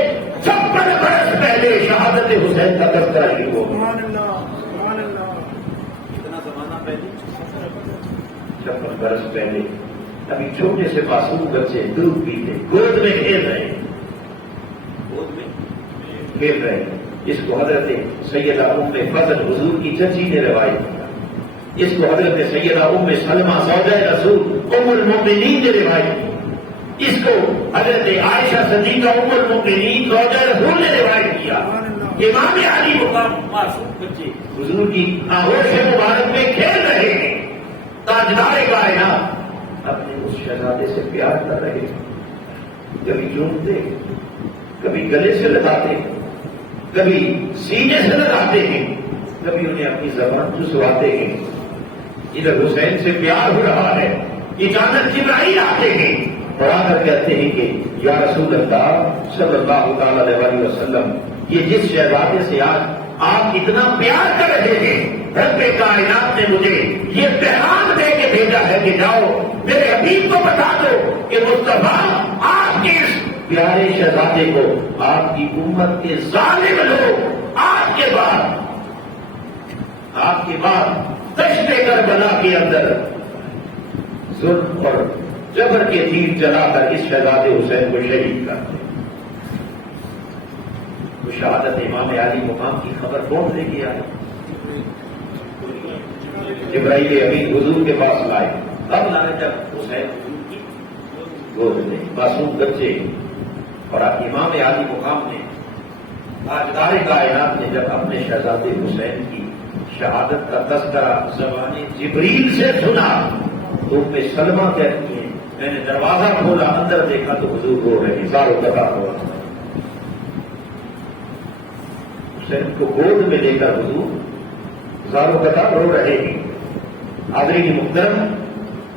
56 برس پہلے شہادت حسین کا تذکرہ شروع ہو. کتنا زمانہ پہلے؟ 56 برس پہلے. ابھی چھوٹے سے معصوم بچے دودھ پیتے گود میں کھیل رہے ہیں، گود میں کھیل رہے ہیں. اس کو حضرت سیدہ ام فضل حضور کی چچی نے روایت کیا، اس کو حضرت سیدہ ام سلمہ زوجہ رسول ام المؤمنین نے روایت کی، اس کو حضرت عائشہ صدیقہ ام المؤمنین زوجہ رسول نے روایت کیا. امام علی مقام معصوم بچے حضور کی آغوش مبارک میں کھیل رہے ہیں. تاجدار کائنات اپنے اس شہزادے سے پیار کر رہے ہیں، کبھی چومتے، کبھی گلے سے لگاتے، کبھی سینے سے لگاتے ہیں، کبھی انہیں اپنی زبان چسواتے ہیں. ادھر حسین سے پیار ہو رہا ہے، اچانک جبرائیل آتے ہیں اور آ کر کہتے ہیں کہ یا رسول اللہ صلی اللہ تعالی علیہ وسلم، یہ جس شہزادے سے آج آپ اتنا پیار کر رہے ہیں، رب کائنات نے مجھے یہ پیغام دے کے بھیجا ہے کہ جاؤ میرے حبیب کو بتا دو کہ مصطفیٰ آپ کے اس پیارے شہزادے کو آپ کی امت کے ظالم لوگ آپ کے بعد دشت کربلا کے اندر ظلم اور جبر کے تیر چلا کر اس شہزادے حسین کو شہید کرتے. تو شہادت امام علی مقام کی خبر کون لے کے آئے؟ جبرائیل امین حضور کے پاس لائے. اب لائے جب حسین حضور کی گود میں معصوم بچے، اور امام علی مقام نے تاجدار کائنات نے جب اپنے شہزادے حسین کی شہادت کا تذکرہ زبان جبریل سے سنا تو ام سلمہ کہتی ہیں میں نے دروازہ کھولا، اندر دیکھا تو حضور رو رہے ہیں، زارو قطع ہوا. حسین کو گود میں لے کر حضور زارو قطع رو رہے ہیں. حاضرین محترم،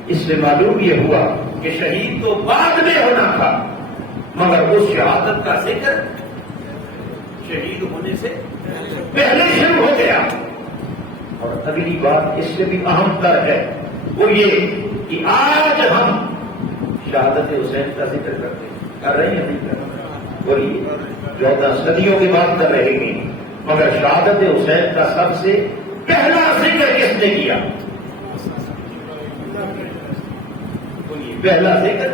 اس سے معلوم یہ ہوا کہ شہید تو بعد میں ہونا تھا، مگر اس شہادت کا ذکر شہید ہونے سے پہلے شروع ہو گیا. اور اگلی بات اس سے بھی اہم تر ہے، وہ یہ کہ آج ہم شہادت حسین کا ذکر کرتے ہیں، کر رہے ہیں نہیں کر رہے؟ بولیے. 14 صدیوں کی بات کر رہے ہیں، مگر شہادت حسین کا سب سے پہلا ذکر کس نے کیا؟ بولیے، پہلا ذکر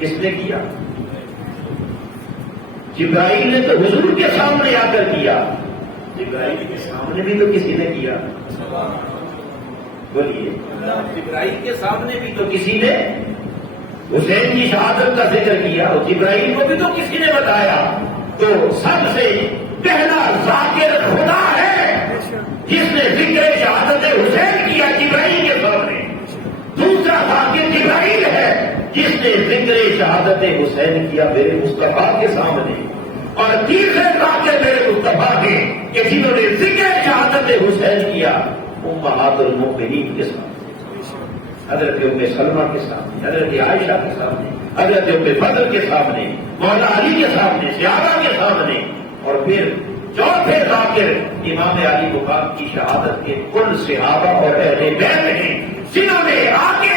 کس نے کیا؟ جبرائیل نے تو حضور کے سامنے آ کر کیا. جبرائیل کے سامنے بھی تو کسی نے کیا. بولیے، جبرائیل کے سامنے بھی تو کسی نے حسین کی شہادت کا ذکر کیا، اور جبرائیل کو بھی تو کسی نے بتایا. تو سب سے پہلا ذاکر خدا ہے جس نے ذکر شہادت حسین کیا جبرائیل کے سامنے. دوسرا ذاکر جبرائیل ہے جس نے ذکر شہادت حسین کیا میرے مصطفیٰ کے سامنے. اور تیسرے ذاکر میرے مصطفیٰ کے کہ جنہوں نے ذکر شہادت حسین کیا امہات المؤمنین کے سامنے، حضرت ام سلمہ کے سامنے، حضرت عائشہ کے سامنے، حضرت ام فضل کے سامنے، مولا علی کے سامنے، صحابہ کے سامنے. اور پھر چوتھے ذاکر امام علی مقام کی شہادت کے کل صحابہ اور اہل بیت ہیں جنہوں نے آ کے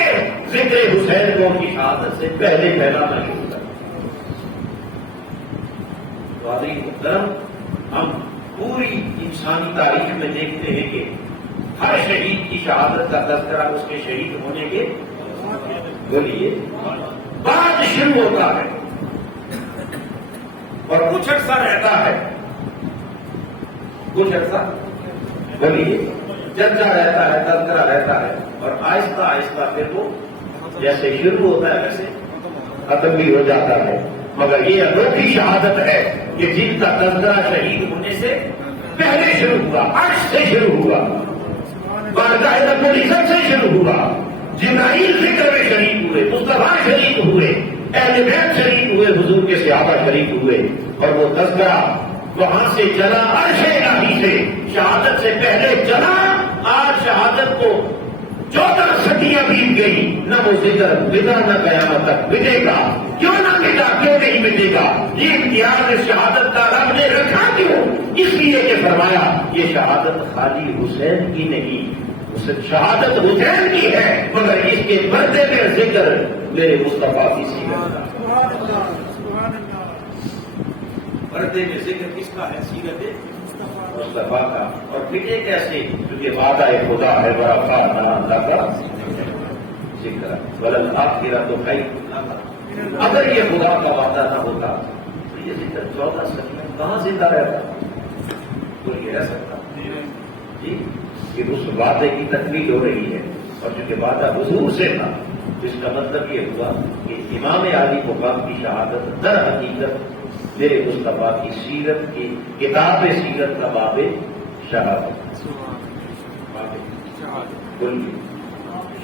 ذکر حسین کو کی شہادت سے پہلے پھیلانا شروع کر. حاضرین محترم، ہم پوری انسانی تاریخ میں دیکھتے ہیں کہ ہر شہید کی شہادت کا تذکرہ اس کے شہید ہونے کے بولیے بعد شروع ہوتا ہے اور کچھ عرصہ رہتا ہے. کچھ عرصہ بولیے چرچا رہتا ہے، تذکرہ رہتا ہے، اور آہستہ آہستہ پھر وہ جیسے شروع ہوتا ہے ویسے ختم بھی ہو جاتا ہے. مگر یہ انوکھی شہادت ہے کہ جن کا تذکرہ شہید ہونے سے پہلے شروع ہوا، عرش سے شروع ہوا، بارگاہ رب العزت سے شروع ہوا، جبرائیل ذکر میں شریک ہوئے، مصطفیٰ شریک ہوئے، اہل بیت شریک ہوئے، حضور کے صحابہ شریک ہوئے، اور وہ تذکرہ وہاں سے چلا عرش الہی سے، شہادت سے پہلے چلا۔ آج شہادت کو 14 صدیاں بیت گئی، نہ وہ ذکر مٹا، نہ قیامت تک مٹے گا۔ کیوں نہ مٹا، کیوں نہیں مٹے گا؟ یہ امتیاز شہادت کا رب نے رکھا کیوں؟ اس لیے کہ فرمایا یہ شہادت خالی حسین کی نہیں، شہادت حسین کی ہے، مگر اس کے پردے میں ذکر میرے مصطفیٰ کی سیرت کا، پردے میں ذکر کس کا ہے؟ سیرت مصطفیٰ کا۔ اور مٹے کیسے؟ کیونکہ وعدہ خدا ہے، ورفعنا لک ذکر وللآخرۃ خیر لک۔ اگر یہ خدا کا وعدہ نہ ہوتا تو یہ ذکر 14 صدیاں کہاں زندہ رہتا؟ کوئی یہ رہ سکتا؟ جی، کہ اس وعدے کی تکمیل ہو رہی ہے، اور چونکہ وعدہ حضور سے تھا، اس کا مطلب یہ ہوا کہ امام عالی مقام کی شہادت در حقیقت میرے مصطفیٰ کی سیرت کی کتاب سیرت کا باب شہادت،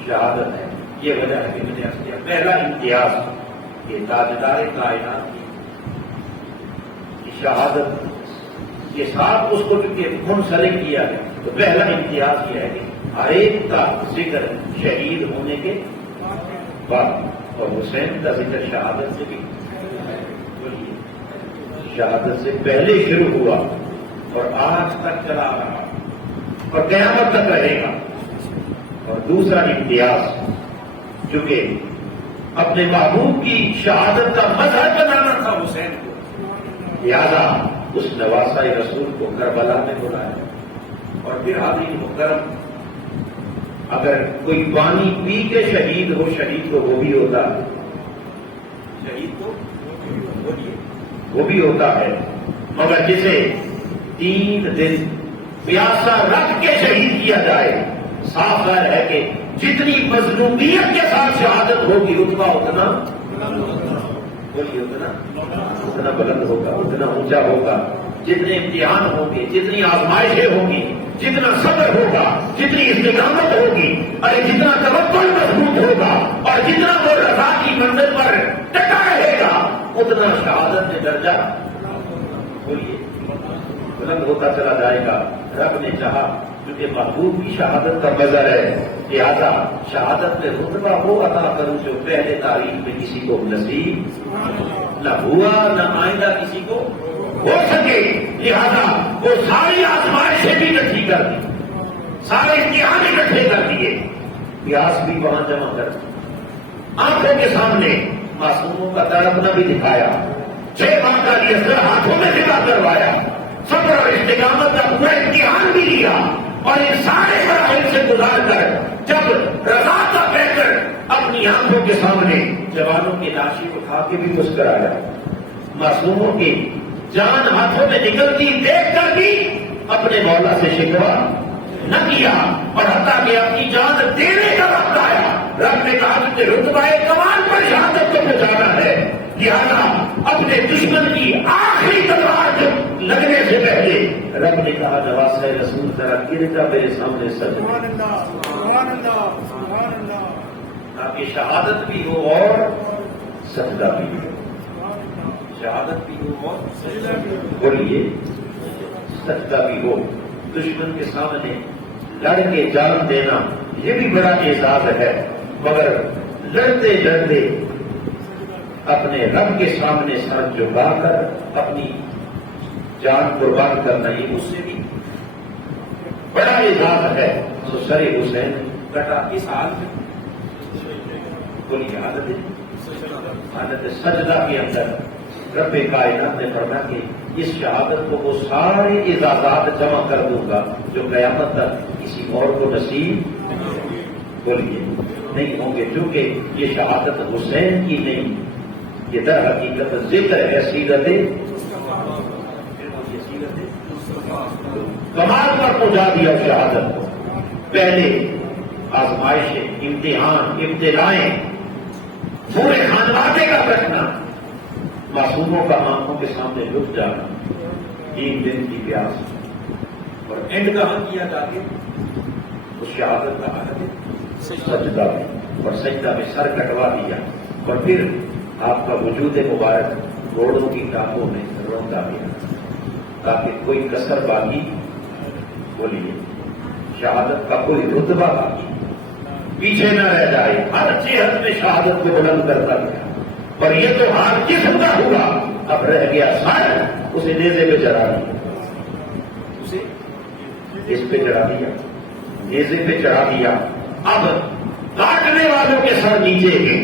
شہادت ہے۔ یہ وجہ ہے کہ میں نے عرض کیا پہلا امتیاز کہ تاجدار کائنات کی شہادت کے ساتھ اس کو چونکہ منسلک کیا ہے، تو پہلا امتیاز یہ ہے کہ ہر ایک کا ذکر شہید ہونے کے بعد، اور حسین کا ذکر شہادت سے بھی، شہادت سے پہلے شروع ہوا اور آج تک چلا رہا اور قیامت تک رہے گا۔ اور دوسرا امتیاز جو کہ اپنے محبوب کی شہادت کا مظہر بنانا تھا حسین کو، لہذا اس نواسہ رسول کو کربلا میں بلایا۔ اور پھر حاضرین محترم، اگر کوئی پانی پی کے شہید ہو، شہید تو وہ بھی ہوتا ہے، شہید تو وہ بھی ہوتا ہے، مگر جسے 3 دن پیاسا رکھ کے شہید کیا جائے، صاف ظاہر ہے کہ جتنی مظلومیت کے ساتھ شہادت ہوگی اتنا اتنا بلند ہوگا، اتنا اونچا ہوگا۔ جتنے امتحان ہوں گے، جتنی آزمائشیں ہوں گی، جتنا صبر ہوگا، جتنی استقامت ہوگی، اور جتنا توکل مضبوط ہوگا، اور جتنا وہ رضا کی منزل پر ٹکا رہے گا، اتنا شہادت میں درجہ بلند ہوتا چلا جائے گا۔ رب نے چاہا کیونکہ محبوب کی شہادت کا مظہر ہے، لہذا شہادت میں رتبہ وہ عطا کروں جو پہلے تاریخ میں کسی کو نصیب نہ ہوا، نہ آئندہ کسی کو ہو سکے۔ لہذا وہ ساری آزمائشیں بھی اکٹھی کر دی، سارے امتحان اکٹھے کر دیے، پیاس بھی وہاں جمع کر دی، آنکھوں کے سامنے معصوموں کا تڑپنا بھی دکھایا، 6 ماہ کا لیسر ہاتھوں میں ذبح کروایا، صبر اور استقامت کا پورا امتحان بھی لیا، اور ان سارے مراحل سے گزار کر جب رضا کا بہتر اپنی آنکھوں کے سامنے جوانوں کی لاشیں اٹھا کے بھی مسکرایا، معصوموں کی جان ہاتھوں میں نکلتی دیکھ کر بھی اپنے مولا سے شکوہ نہ کیا، اور حتیٰ کہ اپنی جان دینے کا وقت آیا، رب نے کہا کہ رتبہ کمال پر شہادت کو پہنچانا ہے، لہذا اپنے دشمن کی آخری تلوار لگنے سے پہلے رب نے کہا نواسہ رسول ذرا گر جا میرے سامنے سبحان اللہ سبحان اللہ سبحان اللہ، تاکہ شہادت بھی ہو اور سجدہ بھی ہو، شہادت بھی ہو اور سجدہ بھی ہو، بولیے سجدہ بھی ہو۔ دشمن کے سامنے لڑ کے جان دینا یہ بھی بڑا اعزاز ہے، مگر لڑتے لڑتے اپنے رب کے سامنے سر جھکا کر اپنی جان قربان کرنا یہ اس سے بھی بڑا اعزاز ہے۔ تو سر حسین کٹا کس حال میں؟ بولیے حالت سجدہ کے اندر رب کائنات نے فرمایا کہ اس شہادت کو وہ سارے اعزازات جمع کر دوں گا جو قیامت تک کسی اور کو نصیب بولیے نہیں ہوں گے، کیونکہ یہ شہادت حسین کی نہیں، یہ در حقیقت ذکر ہے سیرت کمال پر پہنچا دیا شہادت کو۔ پہلے آزمائشیں، امتحان، ابتلائیں، پورے خاندانے کا رکھنا، معصوموں کا آنکھوں کے سامنے رک جانا، 3 دن کی پیاس، اور اینڈ کہاں کیا جا کے اس شہادت کا حالت سجدہ میں، اور سجدہ میں سر کٹوا دیا، اور پھر آپ کا وجود مبارک گھوڑوں کی ٹانگوں میں روندا گیا تاکہ کوئی کسر باقی بولیے شہادت کا کوئی رتبہ باقی پیچھے نہ رہ جائے، ہر صحت میں شہادت کو بلند کرتا گیا، اور یہ تو ہر جسم کا ہوا، اب رہ گیا سر، اسے نیزے پہ چڑھا دیا، اسے اس پہ چڑھا دیا، نیزے پہ چڑھا دیا، اب کاٹنے والوں کے سر نیچے گئے،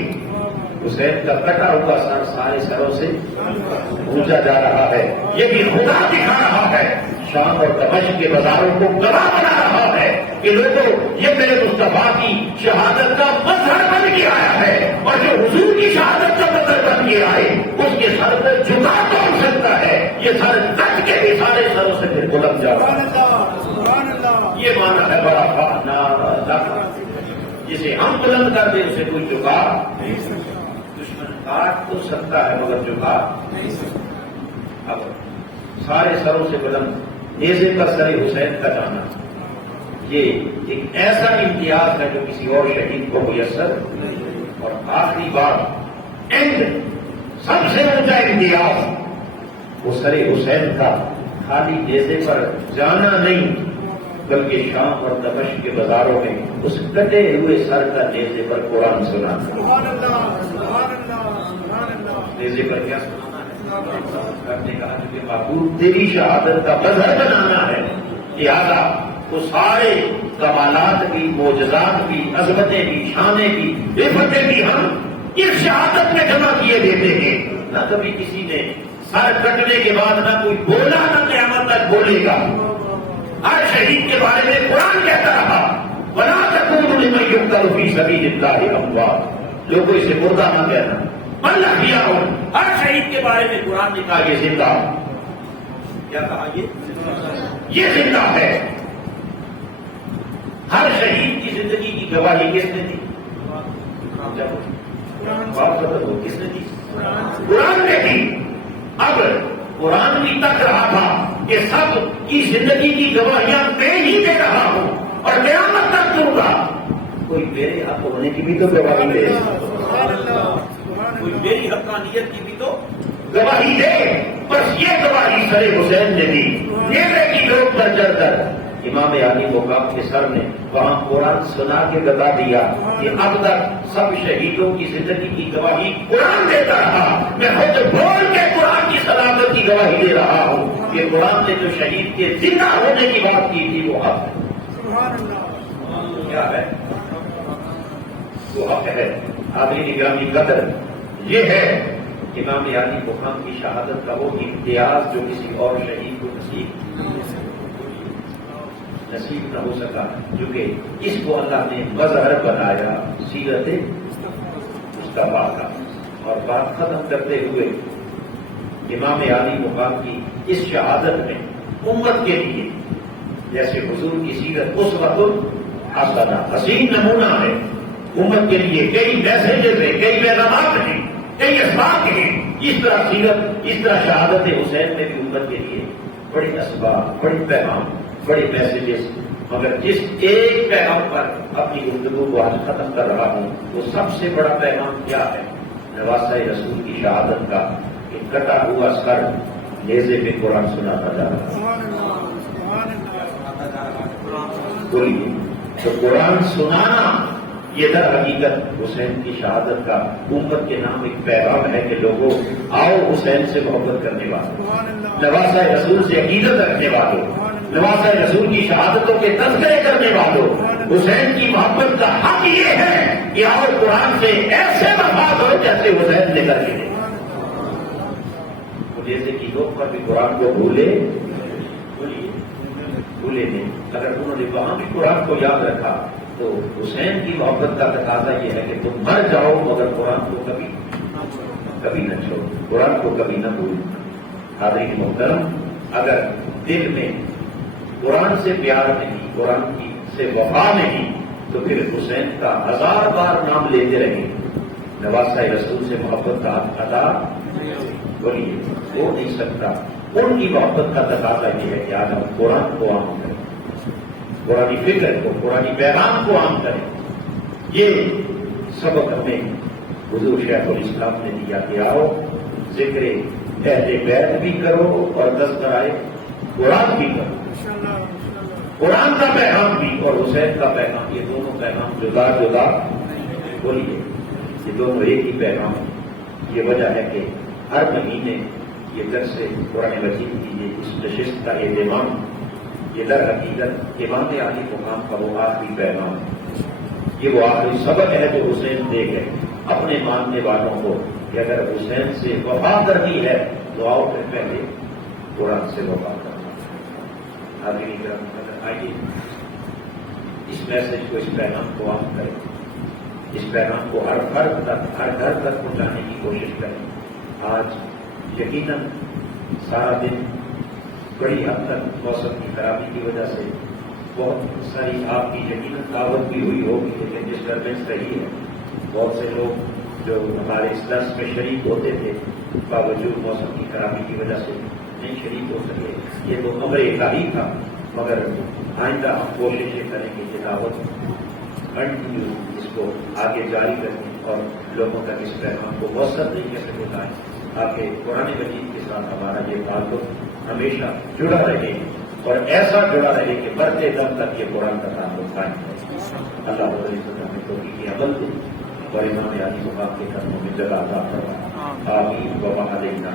حسین کا کٹا ہوا سر سارے سروں سے اونچا جا رہا ہے، یہ بھی خدا دکھا رہا ہے، شام اور دمشق کے بازاروں کو گواہ بنا رہا ہے کہ لوگوں یہ میرے مصطفیٰ کی شہادت کا مظہر بن کے آیا ہے، اور جو حضور کی شہادت کا مظہر بن کے آئے اس کے سر پہ جھکا کون سکتا ہے، یہ سر کٹ کے بھی سارے سروں سے پھر بلند جا رہا ہے۔ یہ مانا ہے بڑا جسے ہم بلند کر دیں اسے کوئی جھکا نہیں سکتا، دشمن کاٹ تو سکتا ہے مگر جھکا نہیں سکتا۔ اب سارے سروں سے بلند نیزے پر سر حسین کا جانا یہ ایک ایسا امتیاز ہے جو کسی اور شہید کو میسر نہیں، اور آخری بات اینڈ سب سے اونچا امتیاز وہ سر حسین کا خالی نیزے پر جانا نہیں بلکہ شام اور دمشق کے بازاروں میں اس کٹے ہوئے سر کا نیزے پر قرآن سنانا۔ نیزے پر کیا سنانا ہے؟ آپ نے کہا کہ معبود تیری شہادت کا مظہر بنانا ہے، لہذا وہ سارے کمالات بھی، معجزات بھی، عظمتیں بھی، شانیں بھی، عفتیں بھی ہم اس شہادت میں جمع کیے دیتے ہیں۔ نہ کبھی کسی نے سر کٹنے کے بعد نہ کوئی بولا، نہ قیامت تک بولے گا۔ ہر شہید کے بارے میں قرآن کہتا رہا وَلَا تَكُونُوا لِمَن يُقْتَلُ فِي سَبِيلِ اللَّهِ أَمْوَاتٌ، لوگوں اسے مردہ نہ کہنا، بل احیاء، ہر شہید کے بارے میں قرآن نے کہا یہ زندہ، کیا کہا یہ زندہ ہے۔ ہر شہید کی زندگی کی گواہی کس نے دی؟ کس نے دی؟ قرآن نے دی۔ اب قرآن بھی تک رہا تھا کہ سب کی زندگی کی گواہیاں میں ہی دے رہا ہوں اور قیامت تک دوں گا، کوئی میرے حق ہونے کی بھی تو گواہی دے، کوئی میری حقانیت کی بھی تو گواہی دے۔ بس یہ گواہی سر حسین نے دی، نیزے کی ڈوک پر چڑھ کر امام علی مقام کے سر نے وہاں قرآن سنا کے بتا دیا کہ اب تک سب شہیدوں کی زندگی کی گواہی قرآن دیتا رہا، میں خود بول کے قرآن کی صداقت کی گواہی دے رہا ہوں کہ قرآن نے جو شہید کے زندہ ہونے کی بات کی تھی وہ حق ہے۔ کیا ہے؟ وہ حق ہے۔ آدمی نگرامی قدر یہ ہے امام علی مقام کی شہادت کا وہ امتیاز جو کسی اور شہید کو نصیب نہ ہو سکا، کیونکہ اس کو اللہ نے مظہر بنایا سیرت مصطفیٰ کا۔ اور بات ختم کرتے ہوئے امام علی مقام کی اس شہادت میں امت کے لیے جیسے حضور کی سیرت اسوۃ حسنہ حسین نمونہ ہے، امت کے لیے کئی میسیجز ہیں، کئی پیغامات ہیں، کئی اسباق ہیں، اس طرح سیرت، اس طرح شہادت حسین میں بھی امت کے لیے بڑے اسباق، بڑے پیغام، بڑے میسیجز، مگر جس ایک پیغام پر اپنی گفتگو کو آج ختم کر رہا ہوں وہ سب سے بڑا پیغام کیا ہے؟ نواسہ رسول کی شہادت کا کہ کٹا ہوا سر نیزے میں قرآن سناتا جا رہا ہے۔ بولیے تو قرآن سنانا یہ در حقیقت حسین کی شہادت کا امت کے نام ایک پیغام ہے کہ لوگوں آؤ حسین سے محبت کرنے والوں، نواسہ رسول سے عقیدت رکھنے والوں، نواسہ رسول کی شہادتوں کے تذکرے کرنے والوں، حسین کی محبت کا حق یہ ہے کہ آؤ قرآن سے ایسے مفاد ہو جیسے حسین نے کر کے جیسے کی لوگ پر بھی قرآن کو بھولے نہیں، اگر انہوں نے وہاں بھی قرآن کو یاد رکھا تو حسین کی محبت کا تقاضا یہ ہے کہ تم مر جاؤ مگر قرآن کو کبھی نہ چھوڑو، قرآن کو کبھی نہ بھولو۔ حاضرین محترم، اگر دل میں قرآن سے پیار نہیں، قرآن کی سے وفا نہیں، تو پھر حسین کا 1000 بار نام لیتے رہیں، نواسہ رسول سے محبت کا ادا بولیے ہو نہیں سکتا۔ ان کی محبت کا تقاضا یہ ہے کہ آج ہم قرآن کو عام کریں، قرآن فکر کو، قرآن پیغام کو عام کریں۔ یہ سبق ہمیں حضور شیخ الاسلام نے دیا کہ آؤ ذکر اہل بیت بھی کرو اور تذکرہ قرآن بھی کرو، قرآن کا پیغام بھی اور حسین کا پیغام، یہ دونوں پیغام جدا جدا بولیے، یہ دونوں ایک ہی پیغام ہے۔ یہ وجہ ہے کہ ہر مہینے یہ درس قرآن مجید کی یہ اس نشست کا اہتمام، یہ در حقیقت امام عالی مقام کا وہ آخری پیغام ہے، یہ وہ آخری سبق ہے جو حسین دے گئے اپنے ماننے والوں کو کہ اگر حسین سے وفا کرنی ہے تو آؤ پھر پہلے قرآن سے وفا کرنا۔ آخری کرم آئیے اس میسج کو، اس پیغام کو عام کریں، اس پیغام کو ہر فرد تک، ہر گھر تک پہنچانے کی کوشش کریں۔ آج یقیناً سارا دن بڑی حد تک موسم کی خرابی کی وجہ سے بہت ساری آپ کی یقیناً دعوت بھی ہوئی ہوگی، لیکن ڈسٹربینس رہی ہے۔ بہت سے لوگ جو ہمارے اس درس میں شریک ہوتے تھے باوجود موسم کی خرابی کی وجہ سے نہیں شریک ہو سکے، یہ تو امر الہی تھا، مگر آئندہ ہم کوشش یہ کریں کہ یہ دعوت کنٹینیو اس کو آگے جاری کریں اور لوگوں تک اس پیغام کو مؤثر طریقے سے پہنچائیں تاکہ قرآن مجید کے ساتھ ہمارا یہ تعلق ہمیشہ جڑا رہے اور ایسا جڑا رہے کہ مرتے دم تک یہ قرآن کا تعلق قائم ہے۔ اللہ رب العزت ہمیں توفیق عمل دے اور امام عالی مقام کے قدموں میں جگہ عطا فرمائے۔ آمین و علینا